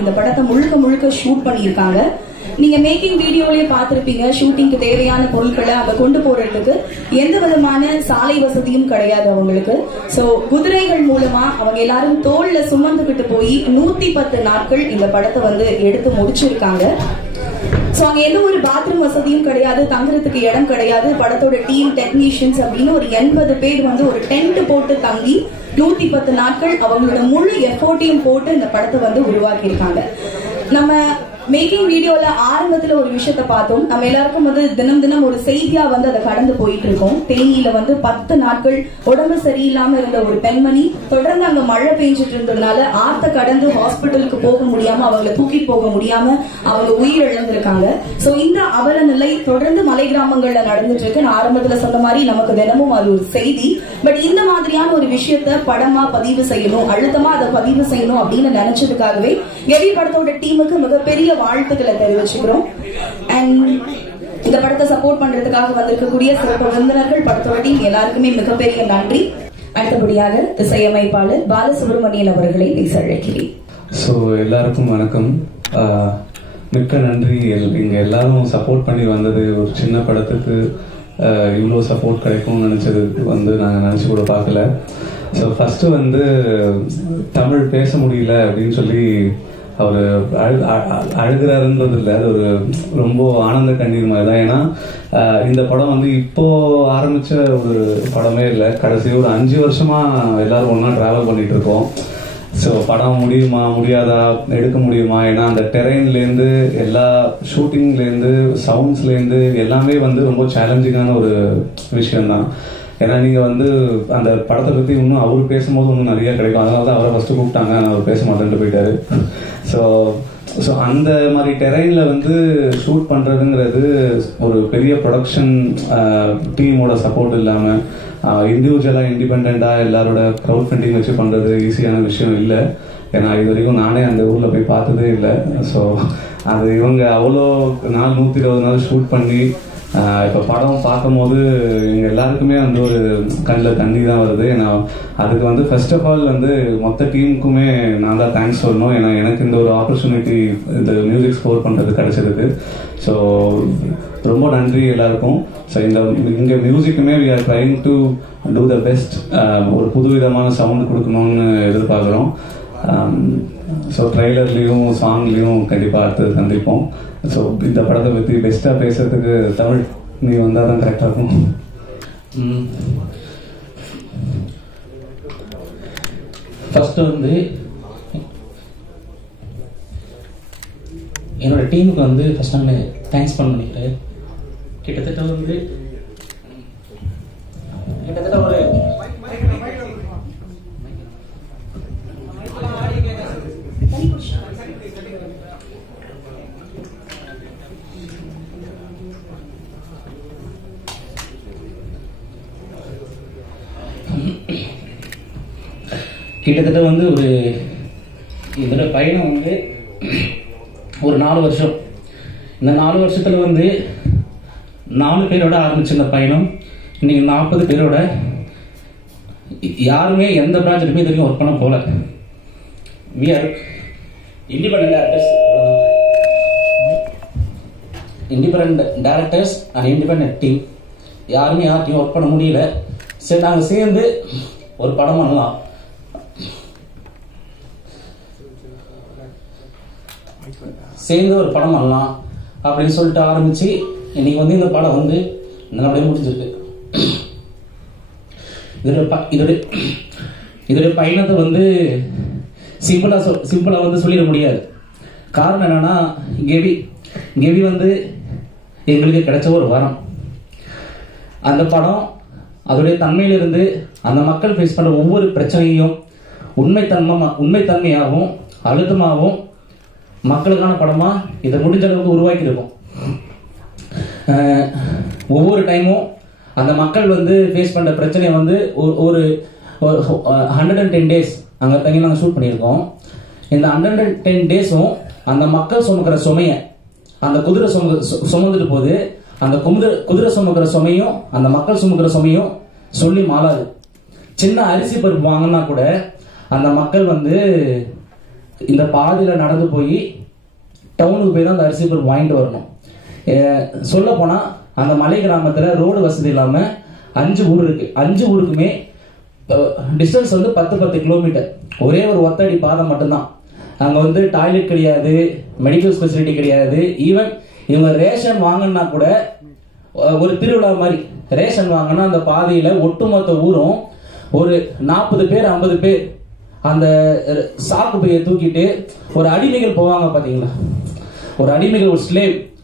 இந்த படத்தை முழுக்க முழுக்க ஷூட் பண்ணியிருக்காங்க. நீங்க மேக்கிங் வீடியோலயே பார்த்திருப்பீங்க. ஷூட்டிங்க்கு தேவையான பொருட்களை அங்க கொண்டு போறதுக்கு எந்த விதமான சாலை வசதியும் கிடையாது அவங்களுக்கு. சோ குதிரைகள் மூலமா அவங்க எல்லாரும் தோல்ல சுமந்துகிட்டு போய் 110 நாட்கள் இந்த படத்தை எடுத்து முடிச்சிருக்காங்க. சோ அங்க எந்த ஒரு பாத்ரூம் வசதியும் கிடையாது, தங்குறதுக்கு இடம் கிடையாது. படத்தோட டீம் டெக்னீஷியன்ஸ் அப்படின்னு ஒரு 80 பேர் ஒரு டென்ட் போட்டு தங்கி 110 நாட்கள் அவங்களோட முழு எஃபோர்ட்டையும் போட்டு இந்த படத்தை உருவாக்கி இருக்காங்க. நம்ம மேக்கிங் வீடியோல ஆரம்பத்துல ஒரு விஷயத்த பார்த்தோம். நம்ம எல்லாருக்கும் தினம் தினம் ஒரு செய்தியா அதை கடந்து போயிட்டு இருக்கோம். தேனியில 10 நாட்கள் உடம்பு சரியில்லாம இருந்த ஒரு பெண்மணி தொடர்ந்து அங்க மழை பெஞ்சிட்டு இருந்ததுனால ஆத்த கடந்து ஹாஸ்பிட்டலுக்கு போக முடியாம அவங்களை தூக்கிட்டு போக முடியாம அவங்க உயிரிழந்திருக்காங்க. சோ இந்த அவல நிலை தொடர்ந்து மலை கிராமங்கள்ல நடந்துட்டு இருக்கு. நான் ஆரம்பத்துல சொன்ன மாதிரி நமக்கு தினமும் அது ஒரு செய்தி. பட் இந்த மாதிரியான ஒரு விஷயத்த படமா பதிவு செய்யணும், அழுத்தமா அதை பதிவு செய்யணும் அப்படின்னு நினைச்சதுக்காகவே கெவி படத்தோட டீமுக்கு மிகப்பெரிய வாழ்த்துக்களை தெரிவிச்சுக்கிறோம். அண்ட் இந்த படத்தை சப்போர்ட் பண்றதுக்காக வந்திருக்கக்கூடிய சிறப்பு விருந்தினர்கள், படத்தோட டீம் எல்லாருக்குமே மிகப்பெரிய நன்றி. அடுத்தபடியாக இசையமைப்பாளர் பாலசுப்ரமணியன் அவர்களை பேச அழைக்கிறேன். எல்லாருக்கும் வணக்கம். மிக்க நன்றி. இங்க எல்லாரும் சப்போர்ட் பண்ணி வந்தது. ஒரு சின்ன படத்துக்கு இவ்வளோ சப்போர்ட் கிடைக்கும்னு நினைச்சது நாங்க நினைச்சு கூட பார்க்கல. ஸோ ஃபர்ஸ்ட் தமிழ் பேச முடியல அப்படின்னு சொல்லி அவர் அழுகிறாருன்றது இல்லை, அது ஒரு ரொம்ப ஆனந்த கண்ணீர் மாதிரி தான். ஏன்னா இந்த படம் இப்போ ஆரம்பிச்ச ஒரு படமே இல்லை. கடைசி ஒரு 5 வருஷமா எல்லாரும் ஒன்னா டிராவல் பண்ணிட்டு இருக்கோம். ஸோ படம் முடியுமா முடியாதா, எடுக்க முடியுமா? ஏன்னா அந்த டெரெயின்லேருந்து எல்லா ஷூட்டிங்லேருந்து சவுண்ட்ஸ்லேருந்து எல்லாமே ரொம்ப சேலஞ்சிங்கான ஒரு விஷயம்தான். ஏன்னா நீங்க அந்த படத்தை பத்தி இன்னும் அவர் பேசும்போது இன்னும் நிறைய கிடைக்கும். அதனால தான் அவரை ஃபர்ஸ்ட் கூப்பிட்டாங்க, அவர் பேச மாட்டேன்ட்டு போயிட்டாரு. ஸோ அந்த மாதிரி டெரெயின்ல ஷூட் பண்றதுங்கிறது ஒரு பெரிய ப்ரொடக்ஷன் டீமோட சப்போர்ட் இல்லாம இண்டிவிஜுவலா இண்டிபெண்டா எல்லாரோட க்ரௌட் ஃபண்டிங் வச்சு பண்றது ஈஸியான விஷயம் இல்லை. ஏன்னா இது வரைக்கும் நானே அந்த ஊர்ல போய் பார்த்ததே இல்லை. ஸோ அது இவங்க அவ்வளோ நாள் 120 நாள் ஷூட் பண்ணி இப்போ படம் பார்க்கும் போது எங்க எல்லாருக்குமே ஒரு கண்ணில் தண்ணி தான் வருது. ஏன்னா அதுக்கு ஃபர்ஸ்ட் ஆஃப் ஆல் மொத்த டீமுக்குமே நான் தான் தேங்க்ஸ் சொல்லணும். ஏன்னா எனக்கு இந்த ஒரு ஆப்பர்ச்சுனிட்டி இந்த மியூசிக் ஸ்கோர் பண்றது கிடைச்சதுக்கு. ஸோ ரொம்ப நன்றி எல்லாருக்கும். ஸோ இங்க மியூசிக்குமே we are trying to do the best. ஒரு புதுவிதமான சவுண்ட் கொடுக்கணும்னு எதிர்பார்க்குறோம். ஸோ ட்ரெய்லர்லையும் சாங்லையும் கண்டிப்பாக அடுத்தது சந்திப்போம். ஸோ இந்த படத்தை பற்றி பெஸ்ட்டாக பேசுறதுக்கு தமிழ் நீ வந்தால் தான் கரெக்டாக இருக்கும். ஃபர்ஸ்ட் என்னோட டீமுக்கு ஃபர்ஸ்ட் நான் தேங்க்ஸ் பண்ண நினைக்கிறேன். கிட்டத்தட்ட ஒரு கிட்டத்தட்ட ஒரு இதோட பயணம் ஒரு 4 வருஷம். இந்த 4 வருஷத்துல 4 பேரோட ஆரம்பிச்ச இந்த பயணம் இன்னைக்கு 40 பேரோட. யாருமே எந்த ப்ராஜெக்டுமே இது வரைக்கும் ஒர்க் பண்ண போல. We are independent directors and independent team. யாருமே யார்ட்டையும் ஒர்க் பண்ண முடியல. சரி, நாங்கள் சேர்ந்து ஒரு படம் பண்ணலாம், அப்படின்னு சொல்லிட்டு ஆரம்பிச்சு இன்னைக்கு இந்த படம் நல்லபடியாக முடிஞ்சிருக்கு. இதோட பயணத்தை சிம்பிளா சொல்லிட முடியாது. காரணம் என்னன்னா, கெவி எங்களுக்கு கிடைச்ச ஒரு வரம். அந்த படம் அதோடைய தன்மையிலிருந்து அந்த மக்கள் ஃபேஸ் பண்ற ஒவ்வொரு பிரச்சனையும் உண்மைத்தன்மையாகவும் அழுத்தமாகவும் மக்களுக்கான படமா இதை முடிஞ்ச அளவுக்கு உருவாக்கி இருக்கும். ஒவ்வொரு டைமும் அந்த மக்கள் ஃபேஸ் பண்ற பிரச்சனையை ஒரு 110 days அங்க தங்கி நாங்கள் ஷூட் பண்ணியிருக்கோம். இந்த 110 days-ம் அந்த மக்கள் சுமக்கிற சுமையை அந்த குதிரை சுமந்துட்டு போது. அந்த குதிரை சுமக்கிற சுமையும் அந்த மக்கள் சுமக்கிற சுமையும் சொல்லி மாளாது. சின்ன அரிசி பருப்பு வாங்கினா கூட அந்த மக்கள் இந்த பாதையில நடந்து போய் டவுனுக்கு போய் தான் அந்த அரிசி பொருள் வாங்கிட்டு வரணும். சொல்ல போனா அந்த மலை கிராமத்துல ரோடு வசதி இல்லாம 5 ஊர் இருக்கு. 5 ஊருக்குமே டிஸ்டன்ஸ் வந்து 10 கிலோமீட்டர். ஒரே ஒரு ஒத்தடி பாதை மட்டும்தான். அங்க வந்து டாய்லெட் கிடையாது, மெடிக்கல் ஃபெசிலிட்டி கிடையாது. ஈவன் இவங்க ரேஷன் வாங்கினா கூட ஒரு திருவிழா மாதிரி ரேஷன் வாங்கினா அந்த பாதையில ஒட்டுமொத்த ஊரும் ஒரு 40 பேர் 50 பேர் அந்த சாக்கு பையை தூக்கிட்டு ஒரு அடிமைகள் போவாங்க பாத்தீங்களா, ஒரு அடிமைகள்,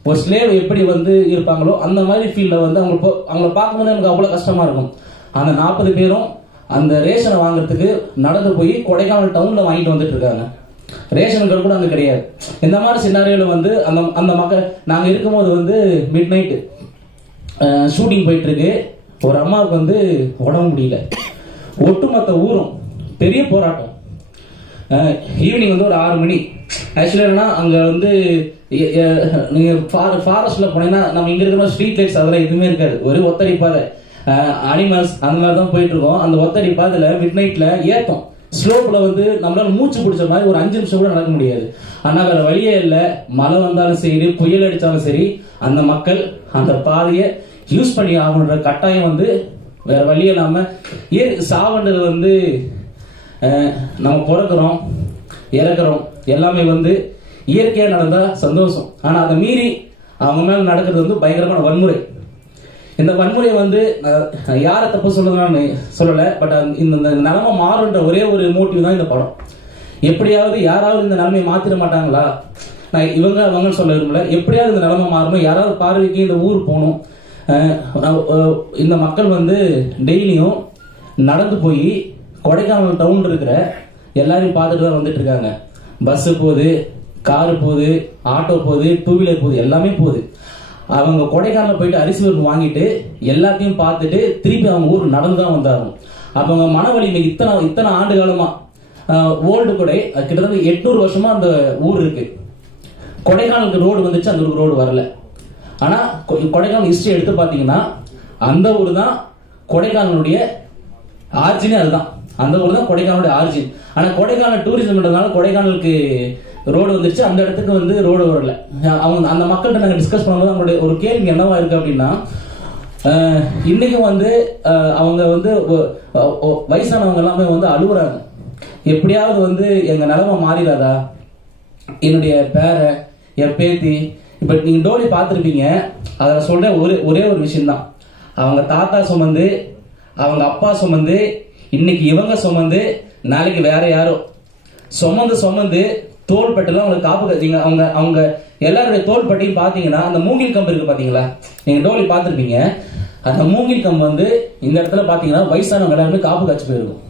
ஒரு ஸ்லேவ் எப்படி வந்து இருப்பாங்களோ அந்த மாதிரி ஃபீல்ல வந்து அவங்கள பார்க்கும்போது எனக்கு அவ்வளவு கஷ்டமா இருக்கும். அந்த 40 பேரும் அந்த ரேஷனை வாங்குறதுக்கு நடந்து போய் கொடைக்கானல் டவுன்ல வாங்கிட்டு வந்துட்டு இருக்காங்க. ரேஷன்கள் கூட அங்க கிடையாது. இந்த மாதிரி சினாரியோல வந்து அந்த மக்கள் நாங்க இருக்கும்போது வந்து மிட் நைட் ஷூட்டிங் போயிட்டு இருக்கு. ஒரு அம்மாவுக்கு வந்து உடம்பு முடியல. ஒட்டுமொத்த ஊரும் பெரிய போராட்டம். ஈவினிங் வந்து ஒரு 6 மணி. ஆக்சுவலா என்னன்னா அங்க வந்து நீங்க ஃபாரஸ்ட்ல போனீங்கன்னா நம்ம இங்க இருக்கிற ஸ்ட்ரீட் லைட்ஸ் அதெல்லாம் எதுவுமே இருக்காது. ஒரு ஒத்தடி பாதை, அனிமல்ஸ் அந்த மாதிரி தான் போயிட்டு இருக்கோம். அந்த ஒத்தடி பாதையில மிட் நைட்ல ஏத்தம் ஸ்லோப்ல வந்து நம்மளால மூச்சு பிடிச்ச மாதிரி ஒரு 5 நிமிஷம் கூட நடக்க முடியாது. ஆனா வேற வழியே இல்லை. மழை வந்தாலும் சரி, புயல் அடிச்சாலும் சரி, அந்த மக்கள் அந்த பாதையை யூஸ் பண்ணி ஆகணுன்ற கட்டாயம் வந்து வேற வழி இல்லாம சாவண்டது வந்து நம்ம பிறக்கிறோம் இறக்குறோம் எல்லாமே வந்து இயற்கையா நடந்தா சந்தோஷம். ஆனா அதை மீறி அவங்க மேல நடக்கிறது வந்து பயங்கரமான வன்முறை. இந்த வன்முறை வந்து யார தப்பு சொல்லுன்னு சொல்லல, பட் இந்த நிலைமை மாறுன்ற ஒரே ஒரு மோட்டிவ் தான் இந்த படம். எப்படியாவது யாராவது இந்த நிலைமையை மாத்திர மாட்டாங்களா, நான் இவங்க சொல்ல விரும்பல, எப்படியாவது இந்த நிலைமை மாறணும், யாராவது பார்வைக்கு இந்த ஊர் போகணும். இந்த மக்கள் வந்து டெய்லியும் நடந்து போய் கொடைக்கானல் டவுன் இருக்கிற எல்லாரையும் பார்த்துட்டு தான் வந்துட்டு இருக்காங்க. பஸ் போகுது, காரு போகுது, ஆட்டோ போகுது, 2 வீலர் போகுது, எல்லாமே போகுது. அவங்க கொடைக்கானல் போயிட்டு அரிசி பருப்பு வாங்கிட்டு எல்லாத்தையும் பார்த்துட்டு திருப்பி அவங்க ஊருக்கு நடந்து தான் வந்தாங்க. அப்ப அவங்க மன வலிமை இத்தனை ஆண்டு காலமா ஓல்டு கொடை கிட்டத்தட்ட 800 வருஷமா அந்த ஊர் இருக்கு. கொடைக்கானலுக்கு ரோடு வந்துச்சு, அந்த ஊருக்கு ரோடு வரல. ஆனா கொடைக்கானல் ஹிஸ்டரி எடுத்து பாத்தீங்கன்னா அந்த ஊர் தான் கொடைக்கானலுடைய ஆர்ஜினே. அதுதான் அந்த ஊர் தான் கொடைக்கானலுடைய ஆர்ஜின். ஆனா கொடைக்கானல் டூரிசம்ன்றதுனால கொடைக்கானலுக்கு ரோடு வந்துருச்சு, அந்த இடத்துக்கு வந்து ரோடு வரல. அவங்க அந்த மக்கள்கிட்ட நாங்க டிஸ்கஸ் பண்ணும்போது அவங்களுடைய ஒரு கேள்வி என்னவா இருக்கு அப்படின்னா, இன்னைக்கும் வந்து அவங்க வந்து வயசானவங்க எல்லாமே வந்து அழுகுறாங்க. எப்படியாவது வந்து எங்க நிலைமை மாறிடாதா, என்னுடைய பேரை என் பேத்தி. இப்ப நீங்க டோலி பார்த்திருப்பீங்க, அதுல சொல்ற ஒரே ஒரு விஷயம் தான். அவங்க தாத்தா சுமந்து, அவங்க அப்பா சுமந்து, இன்னைக்கு இவங்க சுமந்து, நாளைக்கு வேற யாரோ சுமந்து தோள்பட்டெல்லாம் அவங்களுக்கு காப்பு. அவங்க எல்லாருடைய தோள்பட்டையும் பாத்தீங்கன்னா அந்த மூங்கில் கம்பு இருக்கு பாத்தீங்களா, நீங்க டோலி பார்த்திருப்பீங்க. அந்த மூங்கில் கம்பு வந்து இந்த இடத்துல பாத்தீங்கன்னா வயசானவங்க எல்லாருமே காப்பு காய்ச்சி போயிருக்கும்.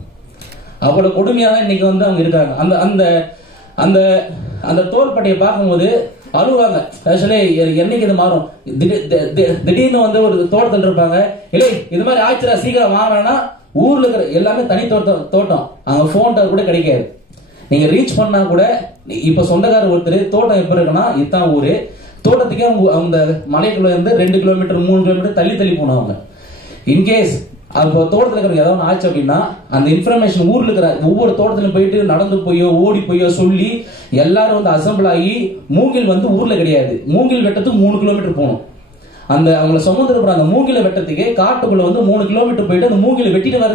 அவ்வளவு கொடுமையா தான் இன்னைக்கு வந்து அவங்க இருக்காங்க. அந்த அந்த அந்த அந்த தோள்பட்டையை பார்க்கும்போது அழுவாங்க. ஆக்சுவலி என்னைக்கு இது மாறும், திடீர்னு வந்து ஒரு தோட்டத்தில் இருப்பாங்க, இல்லை இது மாதிரி ஆச்சுரா சீக்கிரம் வாங்கினா ஊர்ல இருக்கிற எல்லாமே தனி தோட்டம், அங்க போன் கூட கிடைக்காது. நீங்க ரீச் பண்ணா கூட இப்ப சொந்தக்காரர் ஒருத்தர் தோட்டம் எப்ப இருக்குன்னா இதுதான் ஊரு, தோட்டத்துக்கே அந்த மலைக்குள்ள இருந்து 2 கிலோமீட்டர் 3 கிலோமீட்டர் தள்ளி போனவங்க. இன்கேஸ் அப்போ தோட்டத்தில் இருக்கிற ஏதாவது ஆச்சு அப்படின்னா அந்த இன்ஃபர்மேஷன் ஊர்ல இருக்கிற ஒவ்வொரு தோட்டத்திலும் போயிட்டு நடந்து போயோ ஓடி போயோ சொல்லி எல்லாரும் வந்து அசம்பிள் ஆகி, மூங்கில் வந்து ஊர்ல கிடையாது, மூங்கில் வெட்டத்துக்கு 3 கிலோமீட்டர் போகணும். அந்த அவங்களை சுமந்துருக்கிற அந்த மூங்கில வெட்டத்துக்கே காட்டுக்குள்ள வந்து 3 கிலோமீட்டர் போயிட்டு அந்த மூங்கில வெட்டிட்டு வர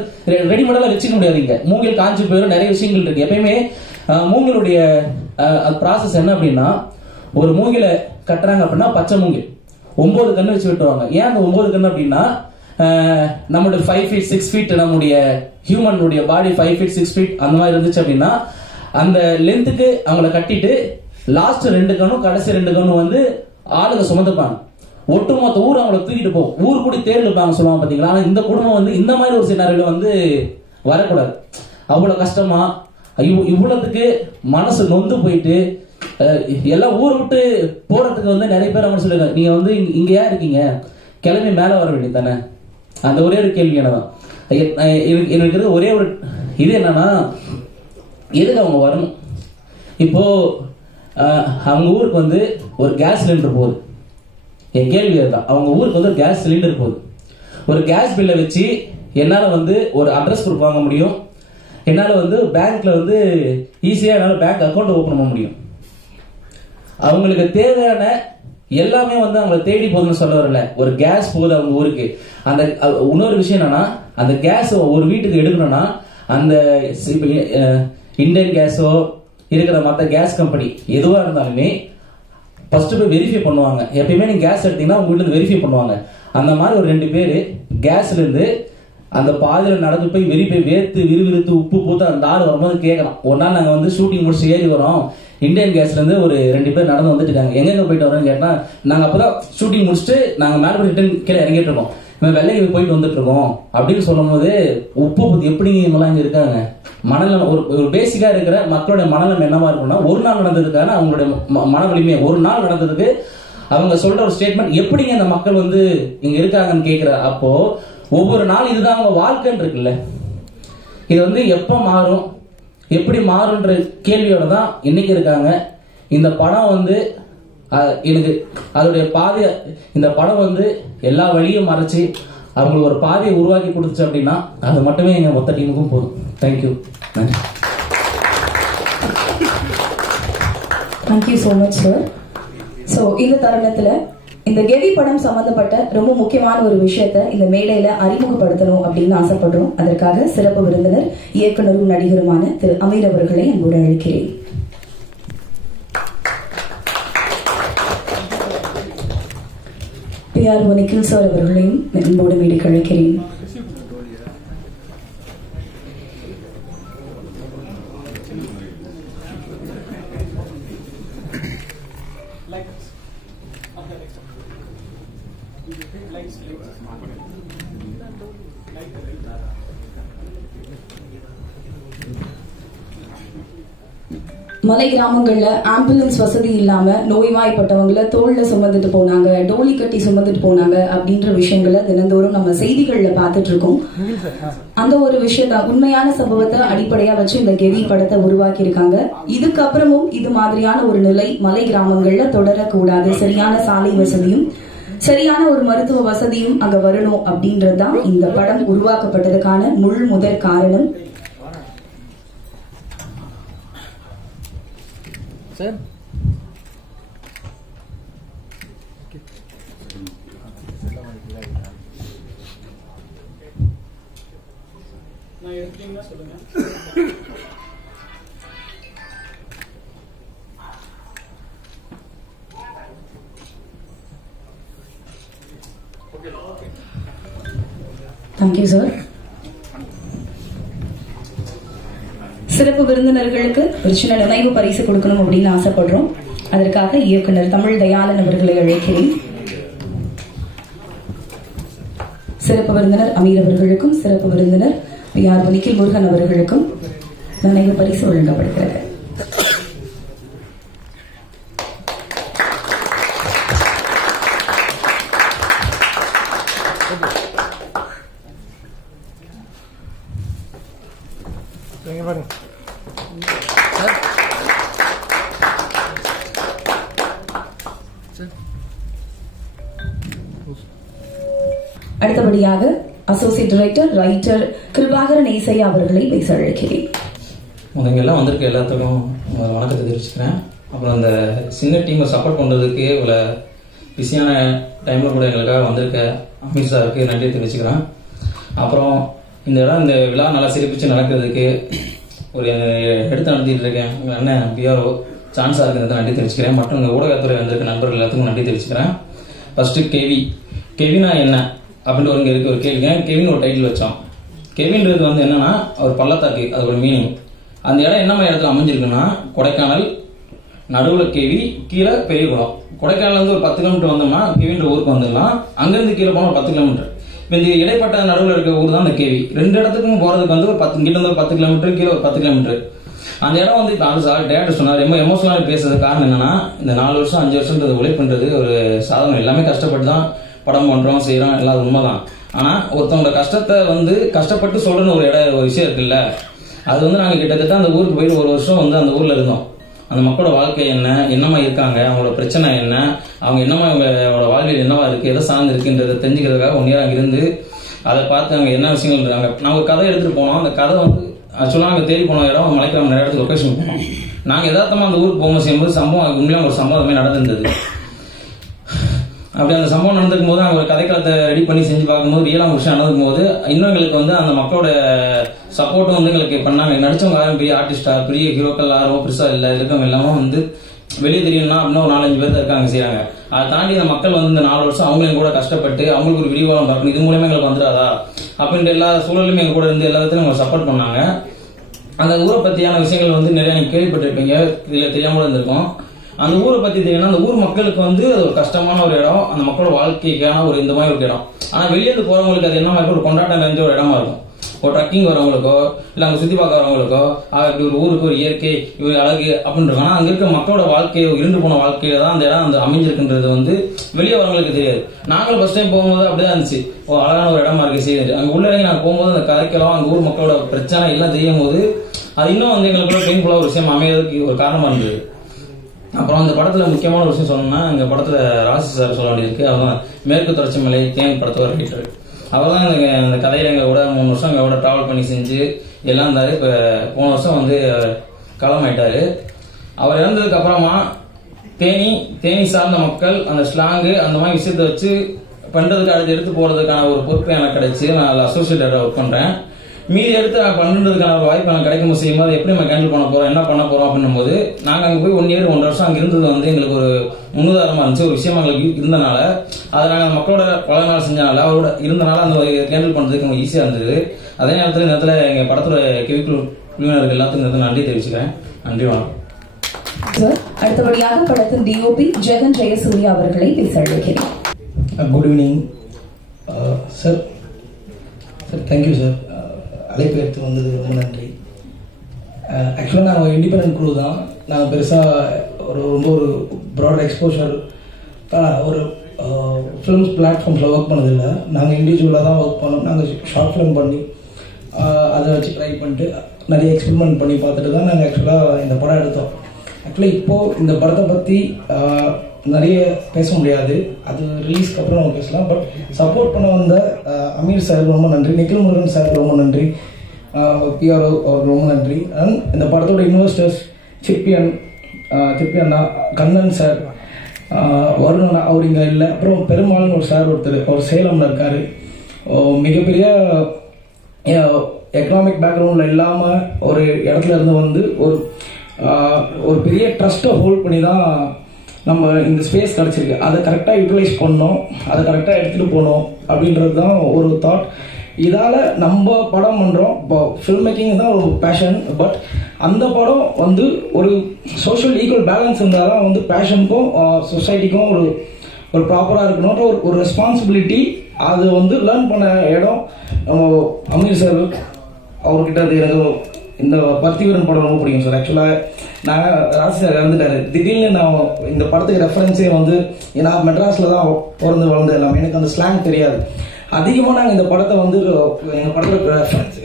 ரெடிமேடா வச்சுக்க முடியாதுங்க. மூங்கில் காஞ்சி போயிடும், நிறைய விஷயங்கள் இருக்கு. எப்பயுமே மூங்கிலுடைய ப்ராசஸ் என்ன அப்படின்னா, ஒரு மூங்கில கட்டுறாங்க அப்படின்னா பச்சை மூங்கில் 9 கண்ணு வச்சு வெட்டுவாங்க. ஏன் அந்த 9 கண்ணு அப்படின்னா, நம்மளுடைய 5 feet 6 feet நம்முடைய ஹியூமனுடைய பாடி 5 feet 6 feet அந்த மாதிரி இருந்துச்சு அப்படின்னா அந்த லென்த்துக்கு அவங்களை கட்டிட்டு லாஸ்ட் 2 கண்ணும் கடைசி 2 கண்ணும் வந்து ஆளுங்க சுமந்துப்பாங்க. ஒட்டுமொத்த ஊர் அவங்களை தூக்கிட்டு போகும். ஊர் கூடி தேர்வு இருப்பாங்க சொல்லுவாங்க பாத்தீங்களா. ஆனா இந்த குடும்பம் வந்து இந்த மாதிரி ஒரு சினாரியில வந்து வரக்கூடாது. அவ்வளவு கஷ்டமா இவ்வளவுக்கு மனசு நொந்து போயிட்டு எல்லாம் ஊர் விட்டு போறதுக்கு வந்து நிறைய பேர் அவங்க சொல்லுங்க, நீங்க வந்து இங்க ஏன் இருக்கீங்க, கிளம்பி மேல வர வேண்டியது தானே. அந்த ஒரே ஒரு கேள்வி என்னதான் எனக்கு ஒரே ஒரு இது என்னன்னா, எதுக்கு அவங்க வரணும்? இப்போ அவங்க ஊருக்கு வந்து ஒரு கேஸ் சிலிண்டர் போகுது. என் கேள்வி அதுதான். அவங்க ஊருக்கு வந்து ஒரு கேஸ் சிலிண்டர் போகுது. ஒரு கேஸ் பில்லை வச்சு என்னால வந்து ஒரு அட்ரஸ் ப்ரூஃப் வாங்க முடியும், என்னால் வந்து பேங்க்ல வந்து ஈஸியாக என்னால் பேங்க் அக்கௌண்ட் ஓப்பன் பண்ண முடியும். அவங்களுக்கு தேவையான எல்லாமே வந்து அவங்களை தேடி போகுதுன்னு சொல்ல வரல. ஒரு கேஸ் போகுது அவங்க ஊருக்கு. அந்த இன்னொரு விஷயம் என்னன்னா, அந்த கேஸ் ஒரு வீட்டுக்கு எடுக்கணும்னா அந்த இந்தியன் கேஸோ இருக்கிற மற்ற கேஸ் கம்பெனி எதுவா இருந்தாலுமே ஃபர்ஸ்ட் போய் வெரிஃபை பண்ணுவாங்க. எப்பயுமே நீங்க கேஸ் எடுத்தீங்கன்னா உங்க வீட்டுல வெரிஃபை பண்ணுவாங்க. அந்த மாதிரி ஒரு 2 பேர் கேஸ்ல இருந்து அந்த பாதையில நடந்து போய் வெரிஃபை வேர்த்து விறுவிறுத்து உப்பு போட்டு அந்த ஆள் வரும்போது கேட்கலாம். ஒரு நாள் நாங்க வந்து ஷூட்டிங் முடிச்சு ஏறி வரோம், இந்தியன் கேஸ்ல இருந்து ஒரு 2 பேர் நடந்து வந்துட்டு இருக்காங்க. எங்க போயிட்டு வரோம்னு கேட்டா, நாங்க அப்பதான் ஷூட்டிங் முடிச்சுட்டு நாங்க மேல ரிட்டர்ன் கீழே இறங்கிட்டு இருக்கோம், வெள்ளைக்கு போயிட்டு வந்துட்டு இருக்கோம் அப்படின்னு சொல்லும் போது உப்பு பத்தி எப்படி இவங்கெல்லாம் இங்க இருக்காங்க. மனநலம் ஒரு பேசிக்கா இருக்கிற மக்களுடைய மனநலம் என்னவா இருக்கும்னா, ஒரு நாள் நடந்ததுக்கான அவங்களுடைய மன வலிமை, ஒரு நாள் நடந்ததுக்கு அவங்க சொல்ற ஒரு ஸ்டேட்மெண்ட் எப்படிங்க இந்த மக்கள் வந்து இங்க இருக்காங்கன்னு கேட்கிற அப்போ ஒவ்வொரு நாள் இதுதான் அவங்க வாழ்க்கைன்னு இருக்குல்ல. இது வந்து எப்ப மாறும் எப்படி மாறும்ன்ற கேள்வியோட தான் இன்னைக்கு இருக்காங்க. இந்த படம் வந்து எனக்கு அதோடைய பாதையை, இந்த படம் வந்து எல்லா வழியும் மறைச்சு அவங்களுக்கு ஒரு பாதையை உருவாக்கி கொடுத்துச்சு அப்படின்னா அது மட்டுமே எங்க மொத்த டீமுக்கும் போதும். தேங்க்யூ. நன்றி. Thank you so much sir. So இந்த தருணத்துல இந்த கெவி படம் சம்பந்தப்பட்ட ரொம்ப முக்கியமான ஒரு விஷயத்தை இந்த மேடையில அறிமுகப்படுத்தணும் அப்படின்னு ஆசைப்படுறோம். அதற்காக சிறப்பு விருந்தினர் இயக்குனரும் நடிகருமான திரு அமீர் அவர்களை அன்போடு அழைக்கிறேன். PR நிக்கில் சார் அவர்களையும் அன்போடு மேடைக்கு அழைக்கிறேன். மலை கிராமங்கள்ல ஆம்புலன்ஸ் வசதி இல்லாம நோய்வாய்ப்பட்டவங்களை தோல்ல சுமந்துட்டு போனாங்க, டோலி கட்டி சுமந்துட்டு போனாங்க அப்படின்ற விஷயங்களை தினந்தோறும் நம்ம செய்திகள்ல பாத்துட்டு இருக்கோம். அந்த ஒரு விஷயத்த உண்மையான சம்பவத்தை அடிப்படையா வச்சு இந்த கெவி படத்தை உருவாக்கி இருக்காங்க. இதுக்கப்புறமும் இது மாதிரியான ஒரு நிலை மலை கிராமங்கள்ல தொடரக்கூடாது, சரியான சாலை வசதியும் சரியான ஒரு மருத்துவ வசதியும் அங்க வரணும் அப்படின்றதுதான் இந்த படம் உருவாக்கப்பட்டதுக்கான முதற் காரணம். சார் நான் எடுத்தீங்கன்னா சொல்லுங்க. Thank you sir. சிறப்பு விருந்தினர்களுக்கு ஒரு சின்ன நினைவு பரிசு கொடுக்கணும் அப்படின்னு ஆசைப்படுறோம். அதற்காக இயக்குனர் தமிழ் தயாளன் அவர்களை அழைக்கிறேன். சிறப்பு விருந்தினர் அமீர் அவர்களுக்கும் சிறப்பு விருந்தினர் PR நிக்கில் முருகன் அவர்களுக்கும் நினைவு பரிசு வழங்கப்படுகிறது. அடுத்தபடியாக அசோசியேட் டைரக்டர் ரைட்டர் கிருபாகரன் ஏசையா அவர்களை பேச அழைக்கிறேன். உனக்கு எல்லாம் வந்திருக்க எல்லாத்துக்கும் வணக்கத்தை தெரிவிச்சுக்கிறேன். அப்புறம் அந்த சின்ன டீமை சப்போர்ட் பண்ணுறதுக்கு இவ்வளோ பிஸியான டைமில் கூட எங்களுக்காக வந்திருக்க அமீர் சாருக்கு நன்றி தெரிவிச்சுக்கிறேன். அப்புறம் இந்த இடம் இந்த விழா நல்லா சிறப்பிச்சு நடக்கிறதுக்கு ஒரு எடுத்து நடத்திட்டு இருக்கேன் எங்கள் அண்ணன் பிஆர்ஓ சான்ஸாக இருக்கிறது நன்றி தெரிவிச்சுக்கிறேன். மற்றும் இந்த ஊடகத்துறை வந்திருக்க நண்பர்கள் எல்லாத்துக்கும் நன்றி தெரிவிச்சுக்கிறேன். ஃபர்ஸ்ட்டு கெவினா என்ன அப்படின்ற ஒரு இருக்கு ஒரு கேள்விங்க. கெவின் ஒரு டைட்டில் வச்சோம். கெவின்றது வந்து என்னன்னா ஒரு பள்ளத்தாக்கு, அது ஒரு மீனிங். அந்த இடம் என்ன மாதிரி இடத்துல அமைஞ்சிருக்குன்னா கொடைக்கானல், நடுவில் கெவி, கீழே பெரியகுளம். கொடைக்கானல் வந்து ஒரு 10 கிலோமீட்டர் வந்தோம்னா கெவின்ற ஊருக்கு வந்துடலாம். அங்கிருந்து கீழே போனால் 10 கிலோமீட்டர். இப்போ இந்த இடைப்பட்ட நடுவில் இருக்க ஊர் தான் இந்த கெவி. 2 இடத்துக்கும் போறதுக்கு வந்து ஒரு 10 கிட்ட ஒரு 10 கிலோமீட்டர், கீழே ஒரு 10 கிலோமீட்டர். அந்த இடம் வந்து இப்போ சார் டேரக்டர் சொன்னார், ரொம்ப எமோஷனலாக பேசுறது காரணம் என்னன்னா, இந்த 4 வருஷம் 5 வருஷம்ன்றது உழைப்புன்றது ஒரு சாதனை. எல்லாமே கஷ்டப்பட்டு தான் படம் பண்றோம் செய்யறோம், எல்லாம் உண்மைதான். ஆனா ஒருத்தவங்க கஷ்டத்தை வந்து கஷ்டப்பட்டு சொல்றன்னு ஒரு விஷயம் இருக்குல்ல, அது வந்து நாங்க கிட்டத்தட்ட அந்த ஊருக்கு போயிட்டு 1 வருஷம் வந்து அந்த ஊர்ல இருந்தோம். அந்த மக்களோட வாழ்க்கை என்னமா இருக்காங்க, அவங்களோட பிரச்சனை என்ன, அவங்க என்னமா அவங்களோட வாழ்வில் என்னவா இருக்கு, எதை சார்ந்து இருக்குன்றதை தெரிஞ்சுக்கிறதுக்காக 1 year அங்க இருந்து அதை பார்த்து அங்க என்ன விஷயங்கள் இருக்காங்க. நான் ஒரு கதை எடுத்துட்டு போனோம். அந்த கதை வந்து ஆக்சுவலாக நாங்கள் தேடி போன இடம் மலைக்கிராமம் நிறைய இடத்துக்கு லொக்கேஷன் போனோம். நாங்கள் யதார்த்தமாக அந்த ஊருக்கு போகும்போது செய்யும்போது சம்பவம் உண்மையாக ஒரு சம்பவம் அதுமாதிரி நடந்திருந்தது. அப்படி அந்த சம்பவம் நடந்திருக்கும் போது நாங்கள் ஒரு கதைக்காலத்தை ரெடி பண்ணி செஞ்சு பார்க்கும்போது ரியலாக ஒரு விஷயம் நடந்திருக்கும் போது இன்னும் எங்களுக்கு வந்து அந்த மக்களோட சப்போர்ட்டும் வந்து எங்களுக்கு பண்ணாங்க. நடிச்சவங்க யாரும் பெரிய ஆர்டிஸ்டா பெரிய ஹீரோக்கள் யாரும் பெருசா இல்லை, இருக்கவங்க எல்லாமே வந்து வெளியே தெரியணும்னா அப்படின்னா ஒரு 4-5 பேர் தான் இருக்காங்க செய்யறாங்க. அதை தாண்டி இந்த மக்கள் வந்து இந்த 4 வருஷம் அவங்களையும் கூட கஷ்டப்பட்டு அவங்களுக்கு ஒரு விரிவாகம் பார்க்கணும், இது மூலமா எங்களுக்கு வந்துடாதா அப்படின்ற எல்லா சூழலுமே எங்க கூட இருந்து எல்லா விதத்திலும் அவங்க சப்போர்ட் பண்ணாங்க. அந்த ஊரை பத்தியான விஷயங்கள் வந்து நிறைய நீங்க கேள்விப்பட்டிருப்பீங்க, இதுல தெரியாம இருந்திருக்கும். அந்த ஊரை பத்தி தெரியும்னா அந்த ஊர் மக்களுக்கு வந்து ஒரு கஷ்டமான ஒரு இடம், அந்த மக்களோட வாழ்க்கைக்கான ஒரு இந்த மாதிரி ஒரு இடம். ஆனா வெளியே இருந்து போறவங்களுக்கு அது என்ன மாதிரி ஒரு கொண்டாட்டம் நிறைஞ்ச ஒரு இடமா இருக்கும். ஒரு ட்ரக்கிங் வரவங்களுக்கோ இல்ல அங்க சுத்தி பார்க்க வரவங்களுக்கோ இப்படி ஒரு ஊருக்கு ஒரு இயற்கை இவர் அழகு அப்படின்றது. ஆனா அங்க இருக்க மக்களோட வாழ்க்கையை இருந்து போன வாழ்க்கையில தான் அந்த இடம் அந்த அமைஞ்சிருக்குன்றது வந்து வெளியே வரவங்களுக்கு தெரியாது. நாங்களும் ஃபர்ஸ்ட் டைம் போகும்போது அப்படிதான் இருந்துச்சு, அழகான ஒரு இடமா இருக்கு செய்யுது. அங்க உள்ள நாங்க போகும்போது அந்த கதைக்கலாம் அங்க ஊர் மக்களோட பிரச்சனை எல்லாம் தெரியும் போது அது இன்னும் வந்து எங்களுக்குள்ள பெயின்ஃபுல்லா ஒரு விஷயம் அமையறதுக்கு ஒரு காரணமா இருந்தது. அப்புறம் அந்த படத்துல முக்கியமான ஒரு விஷயம் சொல்லணும்னா இந்த படத்துல ராசி சார் சொல்ல வேண்டியிருக்கு. அவர்தான் மேற்கு தொடர்ச்சி மலை தேன் படத்தோட ரைட்டர். அவர் தான் அந்த கதையில எங்க கூட 3 வருஷம் எங்க கூட டிராவல் பண்ணி செஞ்சு எல்லாம் இருந்தாரு. இப்ப போன வருஷம் வந்து களமாயிட்டாரு. அவர் இறந்ததுக்கு அப்புறமா தேனி சார்ந்த மக்கள் அந்த ஸ்லாங்கு அந்த மாதிரி விஷயத்த வச்சு பண்றதுக்கு அடுத்து எடுத்து போறதுக்கான ஒரு பொறுப்பு எனக்கு கிடைச்சு நான் அதில் அசோசியேட்டா ஒர்க் பண்றேன். மீதி எடுத்து நான் பண்றதுக்கான ஒரு வாய்ப்பு எனக்கு கிடைக்கும் செய்யும்போது எப்படி நம்ம ஹேண்டில் பண்ண போறோம் என்ன பண்ண போறோம் அப்படின்னும் போது நாங்க அங்க போய் 1 இயர் 1 வருஷம் அங்க இருந்தது வந்து எங்களுக்கு ஒரு முன்னுதாரணமா இருந்துச்சு. ஒரு விஷயம் எங்களுக்கு இருந்தனால அதை நாங்க மக்களோட பல நாள் செஞ்சனால அவரோட இருந்தனால அந்த ஹேண்டில் பண்றதுக்கு ரொம்ப ஈஸியா இருந்தது. அதே நேரத்தில் இந்த இடத்துல எங்க படத்தோட குழுவினர்கள் எல்லாத்துக்கும் நன்றி தெரிவிச்சுக்கிறேன். நன்றி, வணக்கம். அடுத்தபடியாக படத்தின் டிஓபி ஜெகன் ஜெயசூர்யா அவர்களை பேச அழைக்கிறேன். Good evening sir. Sir thank you sir, அழைப்பு எடுத்து வந்தது ரொம்ப நன்றி. ஆக்சுவலாக நாங்கள் இண்டிபெண்டன்ட் குரூ தான். நாங்கள் பெருசாக ரொம்ப ஒரு ப்ராட் எக்ஸ்போஷர் ஒரு ஃபிலிம்ஸ் பிளாட்ஃபார்ம்ஸில் ஒர்க் பண்ணதில்லை. நாங்கள் இண்டிவிஜுவலாக தான் ஒர்க் பண்ணோம். நாங்கள் ஷார்ட் ஃபிலிம் பண்ணி அதை வச்சு ட்ரை பண்ணிட்டு நிறைய எக்ஸ்பெரிமெண்ட் பண்ணி பார்த்துட்டு தான் நாங்கள் ஆக்சுவலாக இந்த படம் எடுத்தோம். ஆக்சுவலாக இப்போது இந்த படத்தை பற்றி நிறைய பேச முடியாது, அது ரிலீஸ்க்கு அப்புறம் நம்ம பேசலாம். பட் சப்போர்ட் பண்ண வந்த அமீர் சார் ரொம்ப நன்றி, நிக்கில் முருகன் சார் ரொம்ப நன்றி, பிஆர்ஓ அவர் ரொம்ப நன்றி. அண்ட் இந்த படத்தோட இன்வெஸ்டர்ஸ் சிப்பி அண்ணா, கண்ணன் சார், வருண் அவர் இங்கே இல்லை. அப்புறம் பெருமாள்னு ஒரு சார் ஒருத்தர், அவர் சேலம்ல இருக்காரு. மிகப்பெரிய எக்கனாமிக் பேக்ரவுண்டில் இல்லாமல் ஒரு இடத்துல இருந்து வந்து ஒரு பெரிய ட்ரஸ்ட்டை ஹோல்ட் பண்ணி தான் நம்ம இந்த ஸ்பேஸ் கிடச்சிருக்கு. அதை கரெக்டாக யூட்டிலைஸ் பண்ணோம், அதை கரெக்டாக எடுத்துகிட்டு போகணும் அப்படின்றது தான் ஒரு தாட். இதால் நம்ம படம் பண்ணுறோம். இப்போ ஃபில்ம் மேக்கிங் தான் ஒரு பேஷன். பட் அந்த படம் வந்து ஒரு சோஷியல் ஈக்குவல் பேலன்ஸ் இருந்தால் தான் வந்து பேஷனுக்கும் சொசைட்டிக்கும் ஒரு ப்ராப்பராக இருக்கணுன்ற ஒரு ரெஸ்பான்சிபிலிட்டி. அது வந்து லேர்ன் பண்ண இடம் நம்ம அமீர் சார் அவர்கிட்ட. அது எனக்கு இந்த பர்த்திவீரன் படம் ரொம்ப பிடிக்கும் சார். ஆக்சுவலாக நான் ராசி சார் இறந்துட்டாரு. திடீர்னு நான் இந்த படத்துக்கு ரெஃபரன்ஸே வந்து நான் மெட்ராஸில் தான் பிறந்து வளர்ந்து எல்லாமே, எனக்கு அந்த ஸ்லாங் தெரியாது. அதிகமாக நாங்கள் இந்த படத்தை வந்து எங்கள் படத்தில் ரெஃபரன்ஸ்